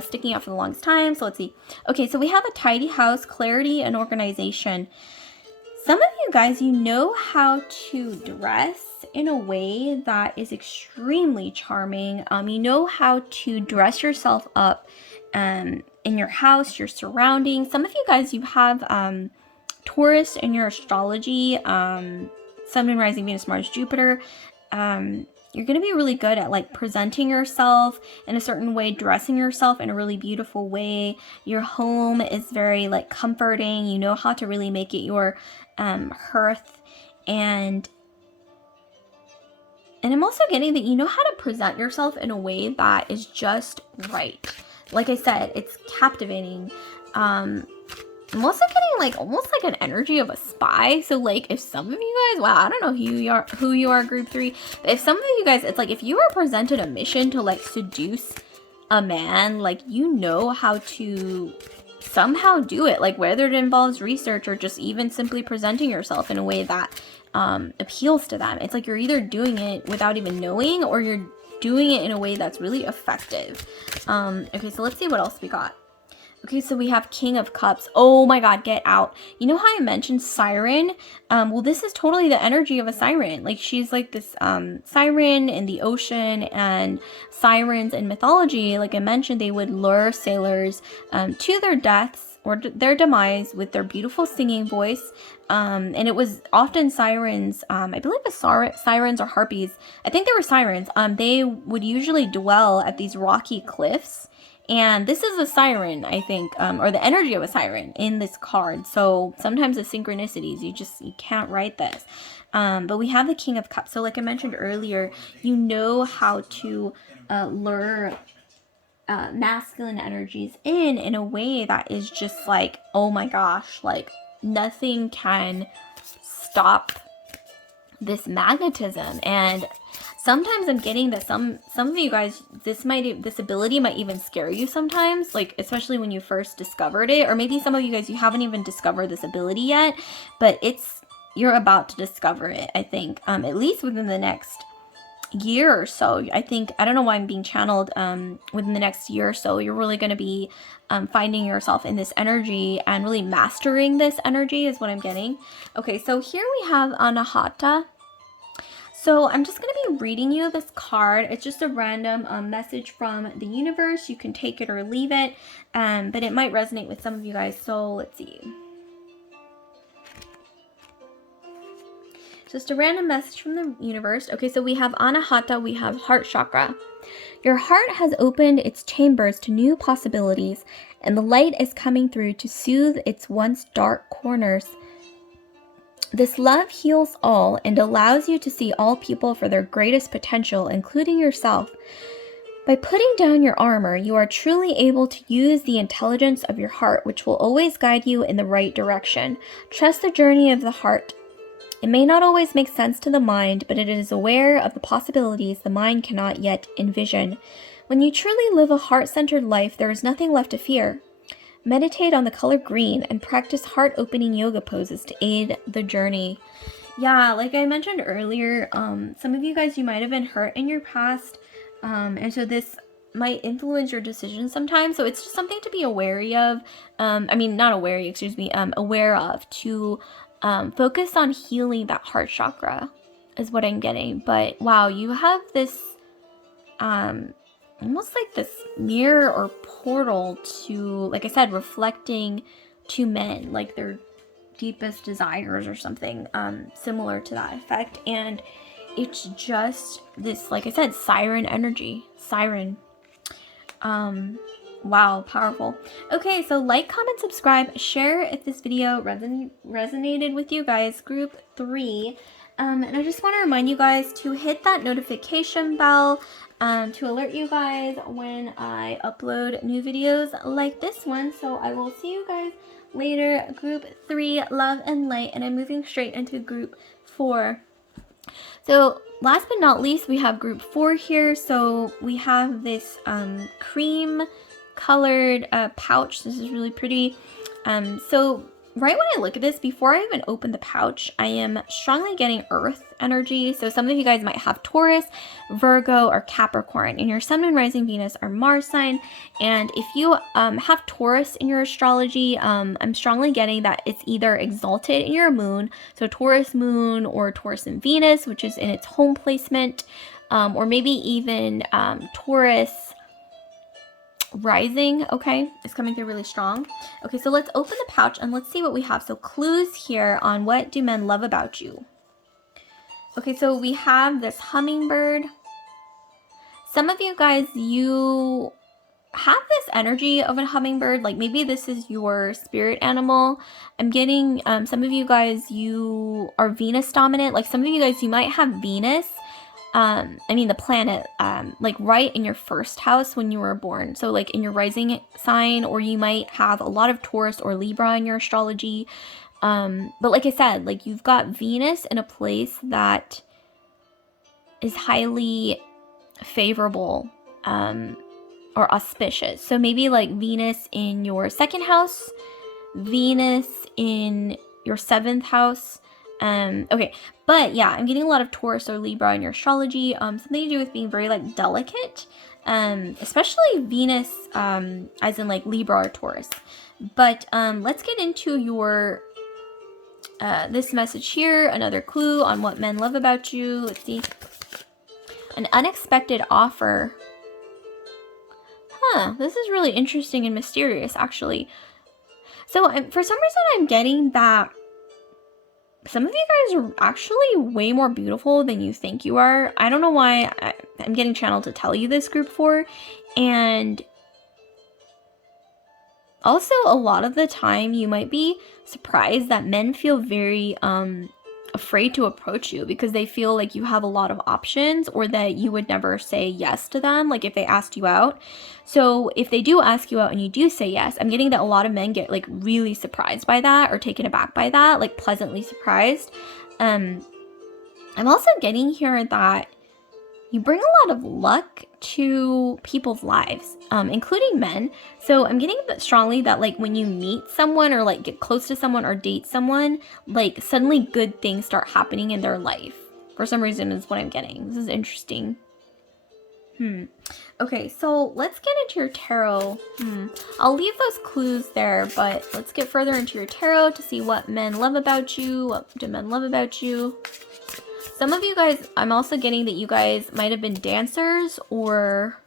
sticking out for the longest time. So let's see. Okay, so we have a tidy house, clarity, and organization. Some of you guys, you know how to dress in a way that is extremely charming. You know how to dress yourself up in your house, your surroundings. Some of you guys, you have Taurus in your astrology, Sun, Moon, Rising, Venus, Mars, Jupiter. You're going to be really good at like presenting yourself in a certain way, dressing yourself in a really beautiful way. Your home is very like comforting. You know how to really make it your hearth. And I'm also getting that you know how to present yourself in a way that is just right. Like I said, it's captivating. I'm also getting like almost like an energy of a spy. So like, if some of you guys, wow, I don't know who you are, group 3, but if some of you guys, it's like if you were presented a mission to like seduce a man, like you know how to somehow do it, like whether it involves research or just even simply presenting yourself in a way that appeals to them. It's like you're either doing it without even knowing, or you're doing it in a way that's really effective. Okay, so let's see what else we got. Okay, so we have King of Cups. Oh my God, get out. You know how I mentioned siren? Well, this is totally the energy of a siren. Like, she's like this siren in the ocean, and sirens in mythology, like I mentioned, they would lure sailors to their deaths or their demise with their beautiful singing voice. And it was often sirens, I believe it was sirens or harpies. I think they were sirens. They would usually dwell at these rocky cliffs. And this is a siren, I think, or the energy of a siren in this card. So sometimes the synchronicities, you can't write this. But we have the King of Cups. So like I mentioned earlier, you know how to lure masculine energies in a way that is just like, oh my gosh, like nothing can stop this magnetism. And sometimes I'm getting that some of you guys, this ability might even scare you sometimes, like especially when you first discovered it, or maybe some of you guys, you haven't even discovered this ability yet, but you're about to discover it, I think, at least within the next year or so. I don't know why I'm being channeled within the next year or so. You're really going to be finding yourself in this energy and really mastering this energy is what I'm getting. Okay, so here we have Anahata. So I'm just going to be reading you this card. It's just a random message from the universe. You can take it or leave it, but it might resonate with some of you guys. So let's see. Just a random message from the universe. Okay, so we have Anahata, we have heart chakra. Your heart has opened its chambers to new possibilities, and the light is coming through to soothe its once dark corners. This love heals all and allows you to see all people for their greatest potential, including yourself. By putting down your armor, you are truly able to use the intelligence of your heart, which will always guide you in the right direction. Trust the journey of the heart. It may not always make sense to the mind, but it is aware of the possibilities the mind cannot yet envision. When you truly live a heart-centered life, there is nothing left to fear. Meditate on the color green and practice heart-opening yoga poses to aid the journey. Yeah, like I mentioned earlier, some of you guys, you might have been hurt in your past, and so this might influence your decisions sometimes. So it's just something to be aware of. Aware of, to focus on healing that heart chakra is what I'm getting. But wow, you have this almost like this mirror or portal to, like I said, reflecting to men, like their deepest desires or something similar to that effect. And it's just this, like I said, siren energy. Siren. Wow, powerful. Okay, so like, comment, subscribe, share if this video resonated with you guys. Group 3. And I just want to remind you guys to hit that notification bell to alert you guys when I upload new videos like this one. So I will see you guys later. Group 3, love and light, and I'm moving straight into group 4. So last but not least, we have group 4 here. So we have this cream colored pouch. This is really pretty. So right when I look at this, before I even open the pouch, I am strongly getting earth energy. So some of you guys might have Taurus, Virgo, or Capricorn in your sun, moon, rising, Venus, or Mars sign. And if you have Taurus in your astrology, I'm strongly getting that it's either exalted in your moon, so Taurus moon or Taurus in Venus, which is in its home placement, or maybe even Taurus rising, okay, is coming through really strong. Okay, so let's open the pouch and let's see what we have. So clues here on what do men love about you. Okay, so we have this hummingbird. Some of you guys, you have this energy of a hummingbird, like maybe this is your spirit animal. I'm getting some of you guys, you are Venus dominant. Like some of you guys, you might have Venus, the planet, like right in your first house when you were born. So like in your rising sign, or you might have a lot of Taurus or Libra in your astrology. But like I said, like you've got Venus in a place that is highly favorable, or auspicious. So maybe like Venus in your second house, Venus in your 7th house. Okay, but yeah, I'm getting a lot of Taurus or Libra in your astrology. Something to do with being very like delicate, especially Venus, as in like Libra or Taurus. But let's get into your this message here. Another clue on what men love about you. Let's see. An unexpected offer. This is really interesting and mysterious, actually. So for some reason, I'm getting that some of you guys are actually way more beautiful than you think you are. I don't know why I'm getting channeled to tell you this, group 4. And also, a lot of the time, you might be surprised that men feel very afraid to approach you because they feel like you have a lot of options, or that you would never say yes to them, like if they asked you out. So if they do ask you out and you do say yes, I'm getting that a lot of men get like really surprised by that, or taken aback by that, like pleasantly surprised. I'm also getting here that you bring a lot of luck to people's lives, including men. So I'm getting strongly that like when you meet someone, or like get close to someone, or date someone, like suddenly good things start happening in their life. For some reason is what I'm getting. This is interesting. Okay, so let's get into your tarot. I'll leave those clues there, but let's get further into your tarot to see what men love about you. What do men love about you? Some of you guys, I'm also getting that you guys might have been dancers, or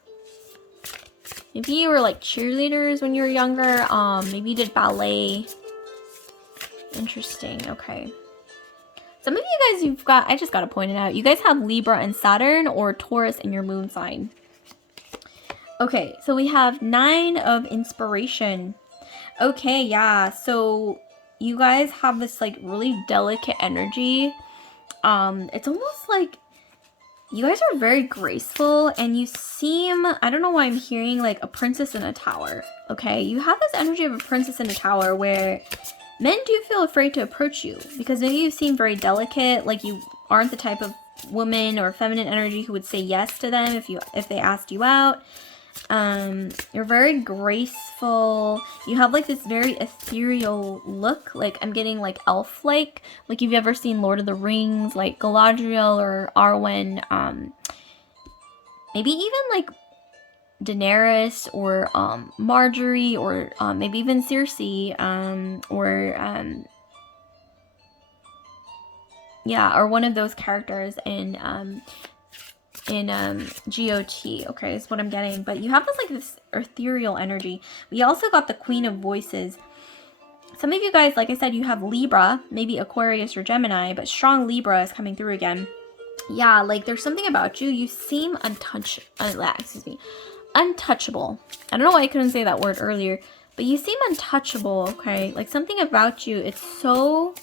maybe you were like cheerleaders when you were younger. Maybe you did ballet. Interesting. Okay. Some of you guys, you've got, I just got to point it out, you guys have Libra and Saturn, or Taurus in your moon sign. Okay, so we have 9 of inspiration. Okay, yeah, so you guys have this like really delicate energy. It's almost like you guys are very graceful, and you seem, I don't know why I'm hearing like a princess in a tower. Okay, you have this energy of a princess in a tower where men do feel afraid to approach you because maybe you seem very delicate, like you aren't the type of woman or feminine energy who would say yes to them if they asked you out. You're very graceful. You have like this very ethereal look. Like I'm getting like elf-like. Like if you've ever seen Lord of the Rings, like Galadriel or Arwen, maybe even like Daenerys or Marjorie, or maybe even Cersei, or one of those characters in in GOT, okay, is what I'm getting. But you have this like this ethereal energy. We also got the Queen of Voices. Some of you guys, like I said, you have Libra, maybe Aquarius or Gemini, but strong Libra is coming through again. Yeah, like there's something about you. You seem untouchable. I don't know why I couldn't say that word earlier, but you seem untouchable, okay? Like something about you, it's so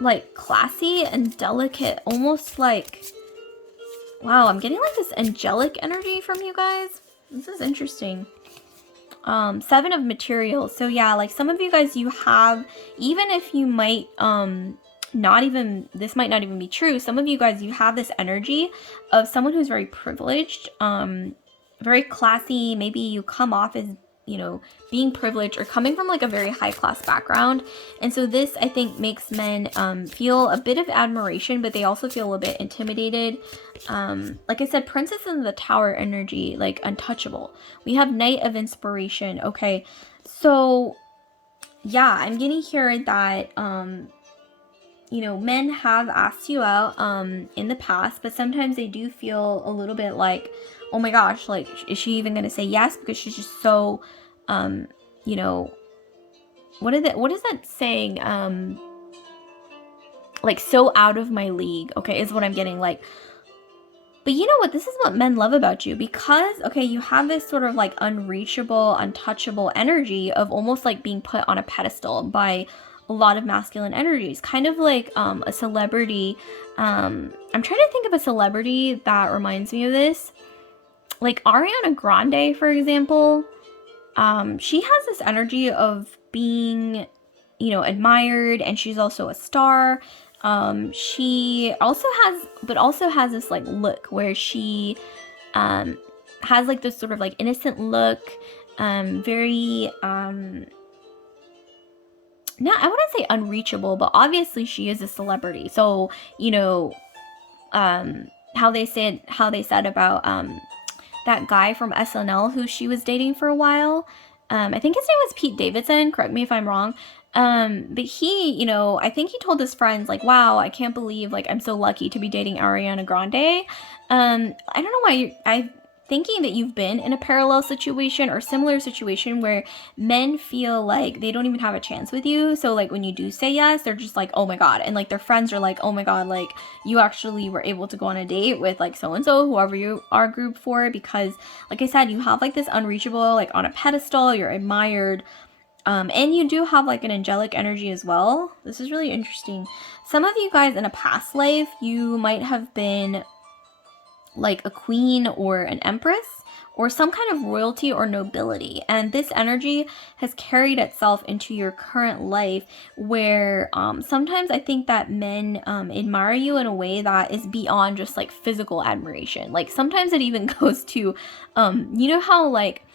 like classy and delicate, almost like, wow, I'm getting like this angelic energy from you guys. This is interesting. 7 of materials. So yeah, like some of you guys, you have, even if you might this might not even be true, some of you guys, you have this energy of someone who's very privileged, very classy. Maybe you come off as, you know, being privileged or coming from like a very high class background. And so this, I think, makes men feel a bit of admiration, but they also feel a bit intimidated. Like I said, Princess in the Tower energy, like untouchable. We have Knight of Inspiration. Okay, so yeah, I'm getting here that you know, men have asked you out in the past, but sometimes they do feel a little bit like, oh my gosh, like, is she even gonna say yes? Because she's just so, you know, what is that saying? Like, so out of my league, okay, is what I'm getting, like. But you know what? This is what men love about you, because, okay, you have this sort of like unreachable, untouchable energy of almost like being put on a pedestal by a lot of masculine energies, kind of like a celebrity. I'm trying to think of a celebrity that reminds me of this. Like Ariana Grande, for example. She has this energy of being, you know, admired, and she's also a star. She also has this like look where she has like this sort of like innocent look, very not, I wouldn't say unreachable, but obviously she is a celebrity. So, you know, how they said about that guy from SNL who she was dating for a while. I think his name was Pete Davidson, correct me if I'm wrong. But he, you know, I think he told his friends, like, wow, I can't believe, like, I'm so lucky to be dating Ariana Grande. I don't know why I'm thinking that you've been in a parallel situation or similar situation where men feel like they don't even have a chance with you. So, like, when you do say yes, they're just like, oh my God. And, like, their friends are like, oh my God, like, you actually were able to go on a date with, like, so-and-so, whoever you are group for, because, like I said, you have, like, this unreachable, like, on a pedestal, you're admired. And you do have like an angelic energy as well. This is really interesting. Some of you guys in a past life, you might have been like a queen or an empress or some kind of royalty or nobility. And this energy has carried itself into your current life where sometimes I think that men admire you in a way that is beyond just like physical admiration. Like sometimes it even goes to, you know how like,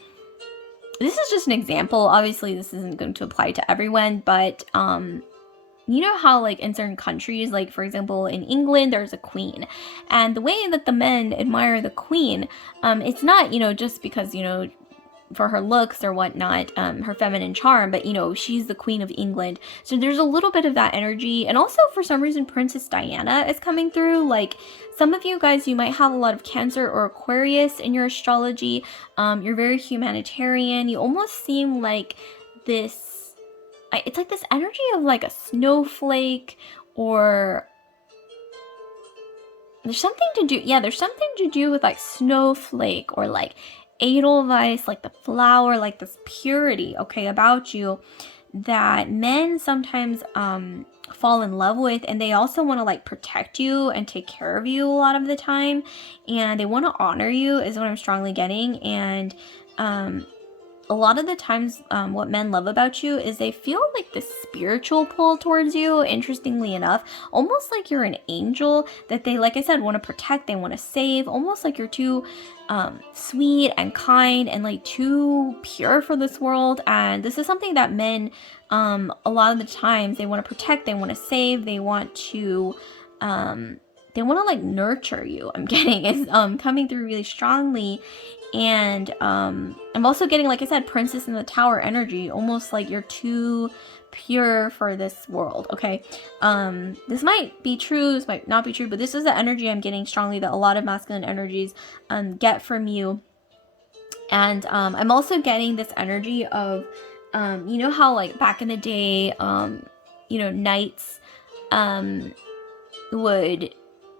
this is just an example. Obviously, this isn't going to apply to everyone, but you know how like in certain countries, like for example in England, there's a queen, and the way that the men admire the queen, it's not, you know, just because, you know, for her looks or whatnot, her feminine charm, but you know, she's the Queen of England. So there's a little bit of that energy. And also for some reason, Princess Diana is coming through. Like some of you guys, you might have a lot of Cancer or Aquarius in your astrology. You're very humanitarian. You almost seem like this, it's like this energy of like a snowflake, or there's something to do with like snowflake or like Edelweiss, like the flower, like this purity, okay, about you that men sometimes fall in love with, and they also want to like protect you and take care of you a lot of the time, and they want to honor you is what I'm strongly getting. And a lot of the times what men love about you is they feel like this spiritual pull towards you, interestingly enough, almost like you're an angel that they, like I said, want to protect, they want to save, almost like you're too sweet and kind and like too pure for this world. And this is something that men a lot of the times they want to protect, they want to save, they want to like nurture you. I'm getting is coming through really strongly. And I'm also getting, like I said, Princess in the Tower energy, almost like you're too pure for this world. Okay. This might be true, this might not be true, but this is the energy I'm getting strongly that a lot of masculine energies get from you. And I'm also getting this energy of you know how like back in the day knights would,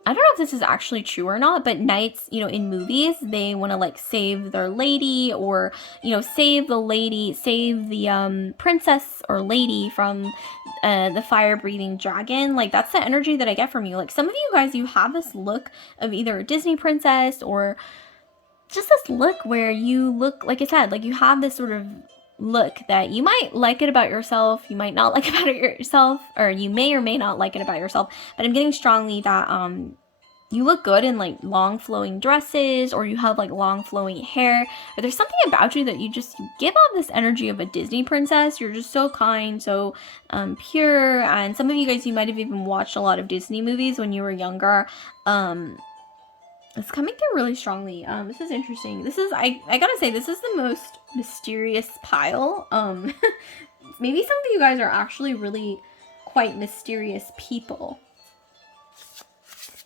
I don't know if this is actually true or not, but knights, in movies, they want to like save their lady, or, save the princess or lady from the fire breathing dragon. Like, that's the energy that I get from you. Like, some of you guys, you have this look of either a Disney princess or just this look where you look, like I said, like you have this sort of look that you might like it about yourself, you might not like about it yourself, or you may or may not like it about yourself, but I'm getting strongly that you look good in like long flowing dresses, or you have like long flowing hair, or there's something about you that you give off this energy of a Disney princess. You're just so kind, so pure. And some of you guys, you might have even watched a lot of Disney movies when you were younger. It's coming through really strongly. This is interesting. This is, I gotta say, this is the most mysterious pile. Maybe some of you guys are actually really quite mysterious people.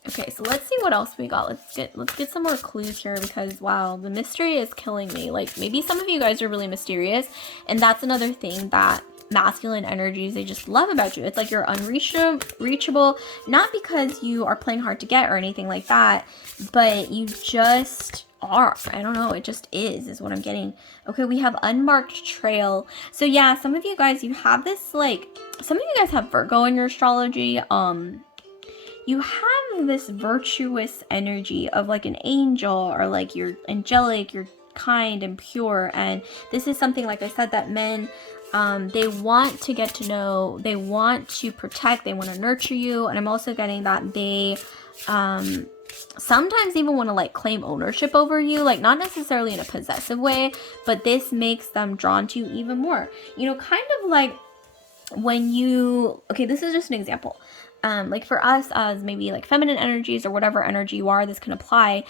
Okay, so let's see what else we got. Let's get some more clues here, because wow, the mystery is killing me. Like, maybe some of you guys are really mysterious, and that's another thing that masculine energies, they just love about you. It's like you're unreachable, not because you are playing hard to get or anything like that, but you just are. I don't know, it just is what I'm getting. Okay, we have unmarked trail. So yeah, some of you guys, you have this, like, some of you guys have Virgo in your astrology. You have this virtuous energy of like an angel, or like you're angelic, you're kind and pure. And this is something, like I said, that men, they want to get to know, they want to protect, they want to nurture you. And I'm also getting that they sometimes even want to like claim ownership over you, like not necessarily in a possessive way, but this makes them drawn to you even more. Kind of like when you, okay, this is just an example. Like for us as maybe like feminine energies or whatever energy you are, this can apply.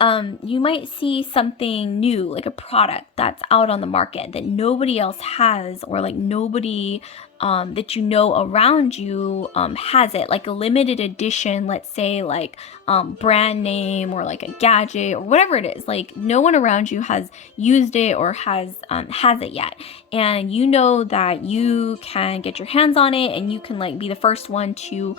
You might see something new, like a product that's out on the market that nobody else has, or like nobody that around you has it, like a limited edition, let's say like brand name, or like a gadget or whatever it is. Like no one around you has used it or has it yet, and that you can get your hands on it, and you can like be the first one to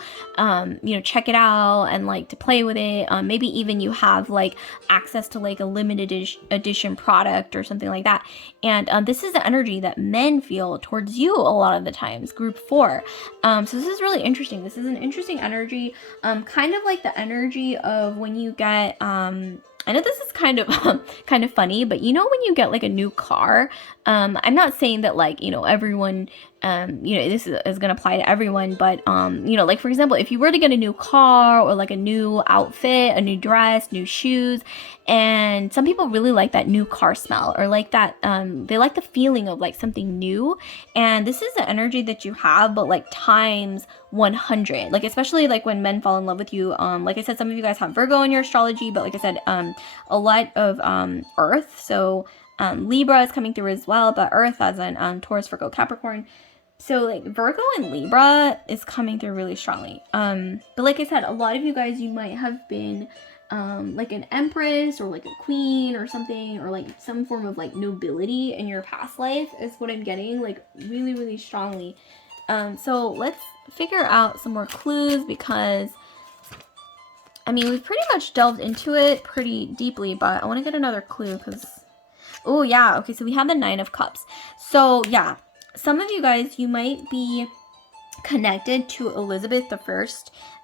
check it out and like to play with it. Maybe even you have like access to like a limited edition product or something like that. And this is the energy that men feel towards you a lot of the times, group 4. So this is really interesting. This is an interesting energy, kind of like the energy of when you get, I know this is kind of funny, but when you get like a new car, I'm not saying that like, everyone, this is going to apply to everyone, but, like for example, if you were to get a new car, or like a new outfit, a new dress, new shoes, and some people really like that new car smell, or like that, they like the feeling of like something new. And this is the energy that you have, but like times 100, like especially like when men fall in love with you. Like I said, some of you guys have Virgo in your astrology, but like I said, a lot of Earth. So Libra is coming through as well, but Earth as in Taurus, Virgo, Capricorn. So like Virgo and Libra is coming through really strongly. But like I said, a lot of you guys, you might have been like an empress, or like a queen or something, or like some form of like nobility in your past life is what I'm getting, like really, really strongly. So let's figure out some more clues, because I mean, we've pretty much delved into it pretty deeply, but I want to get another clue, because, oh yeah, okay, so we have the 9 of Cups. So yeah, some of you guys, you might be connected to Elizabeth I.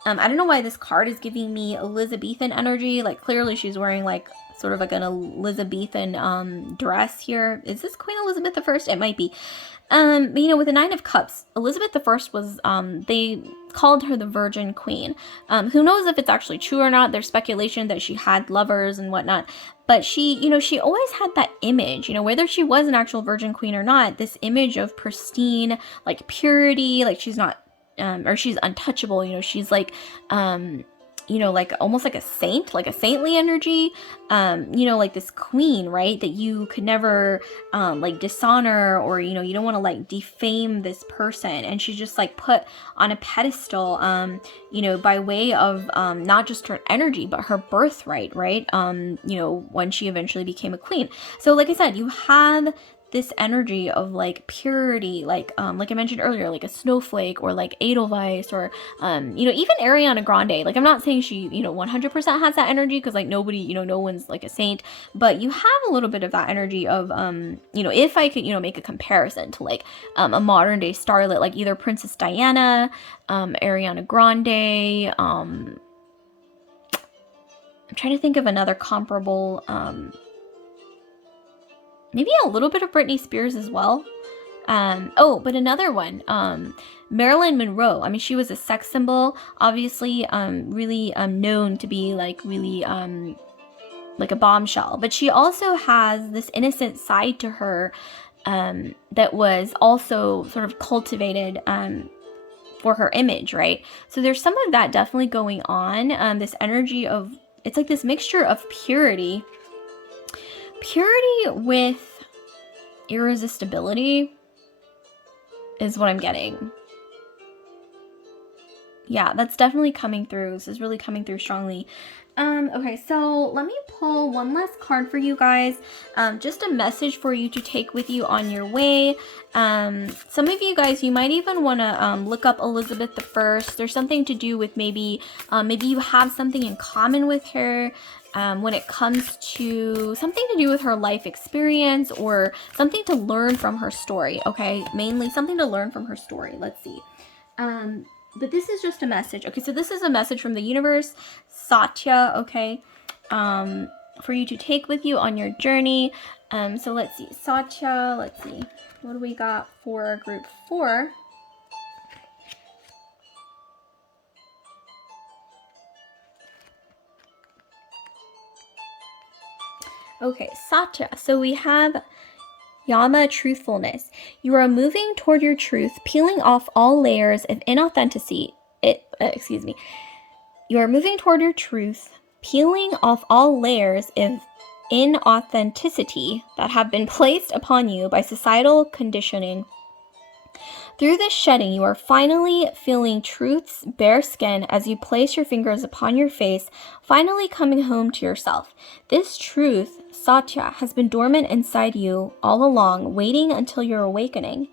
I don't know why this card is giving me Elizabethan energy. Like clearly she's wearing like sort of like an Elizabethan dress here. Is this Queen Elizabeth I? It might be. But with the 9 of Cups, Elizabeth I was, they called her the Virgin Queen. Who knows if it's actually true or not? There's speculation that she had lovers and whatnot. But she, she always had that image, whether she was an actual Virgin Queen or not, this image of pristine, like purity, like she's not, or she's untouchable, she's like, you know, like almost like a saint, like a saintly energy, you know, like this queen, right? That you could never like dishonor, or, you know, you don't want to like defame this person. And she's just like put on a pedestal, you know, by way of not just her energy, but her birthright, right? You know, when she eventually became a queen. So like I said, you have this energy of like purity, like I mentioned earlier, like a snowflake, or like Edelweiss, or you know, even Ariana Grande. Like I'm not saying she, you know, 100% has that energy, because like nobody, you know, no one's like a saint, but you have a little bit of that energy of you know, if I could, you know, make a comparison to like a modern day starlet, like either Princess Diana, Ariana Grande, I'm trying to think of another comparable, maybe a little bit of Britney Spears as well. But another one, Marilyn Monroe. I mean, she was a sex symbol, obviously, really known to be like really like a bombshell. But she also has this innocent side to her that was also sort of cultivated for her image, right? So there's some of that definitely going on. This energy of, it's like this mixture of purity with irresistibility is what I'm getting. Yeah, that's definitely coming through. This is really coming through strongly. Okay, so let me pull one last card for you guys. Just a message for you to take with you on your way. Some of you guys, you might even want to look up Elizabeth I. There's something to do with maybe you have something in common with her. When it comes to something to do with her life experience, or something to learn from her story, okay? Mainly something to learn from her story. Let's see. But this is just a message. Okay, so this is a message from the universe, Satya, okay? For you to take with you on your journey. So let's see. Satya, let's see. What do we got for group 4? Okay, Satya. So we have Yama, truthfulness. You are moving toward your truth, peeling off all layers of inauthenticity. You are moving toward your truth, peeling off all layers of inauthenticity that have been placed upon you by societal conditioning. Through this shedding, you are finally feeling truth's bare skin as you place your fingers upon your face, finally coming home to yourself. This truth, Satya, has been dormant inside you all along, waiting until your awakening.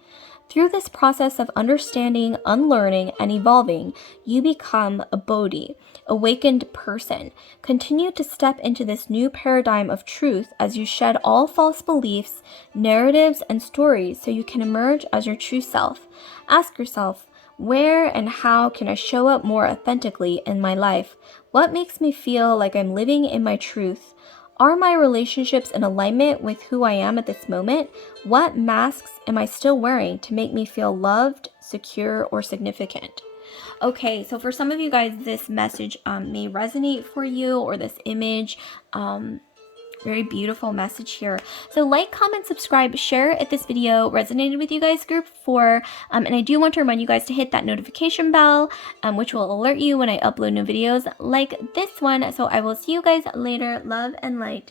Through this process of understanding, unlearning, and evolving, you become a Bodhi, awakened person. Continue to step into this new paradigm of truth as you shed all false beliefs, narratives, and stories so you can emerge as your true self. Ask yourself, where and how can I show up more authentically in my life? What makes me feel like I'm living in my truth? Are my relationships in alignment with who I am at this moment? What masks am I still wearing to make me feel loved, secure, or significant? Okay, so for some of you guys, this message may resonate for you, or this image. Very beautiful message here. So like, comment, subscribe, share if this video resonated with you guys, group 4. And I do want to remind you guys to hit that notification bell, which will alert you when I upload new videos like this one. So I will see you guys later. Love and light.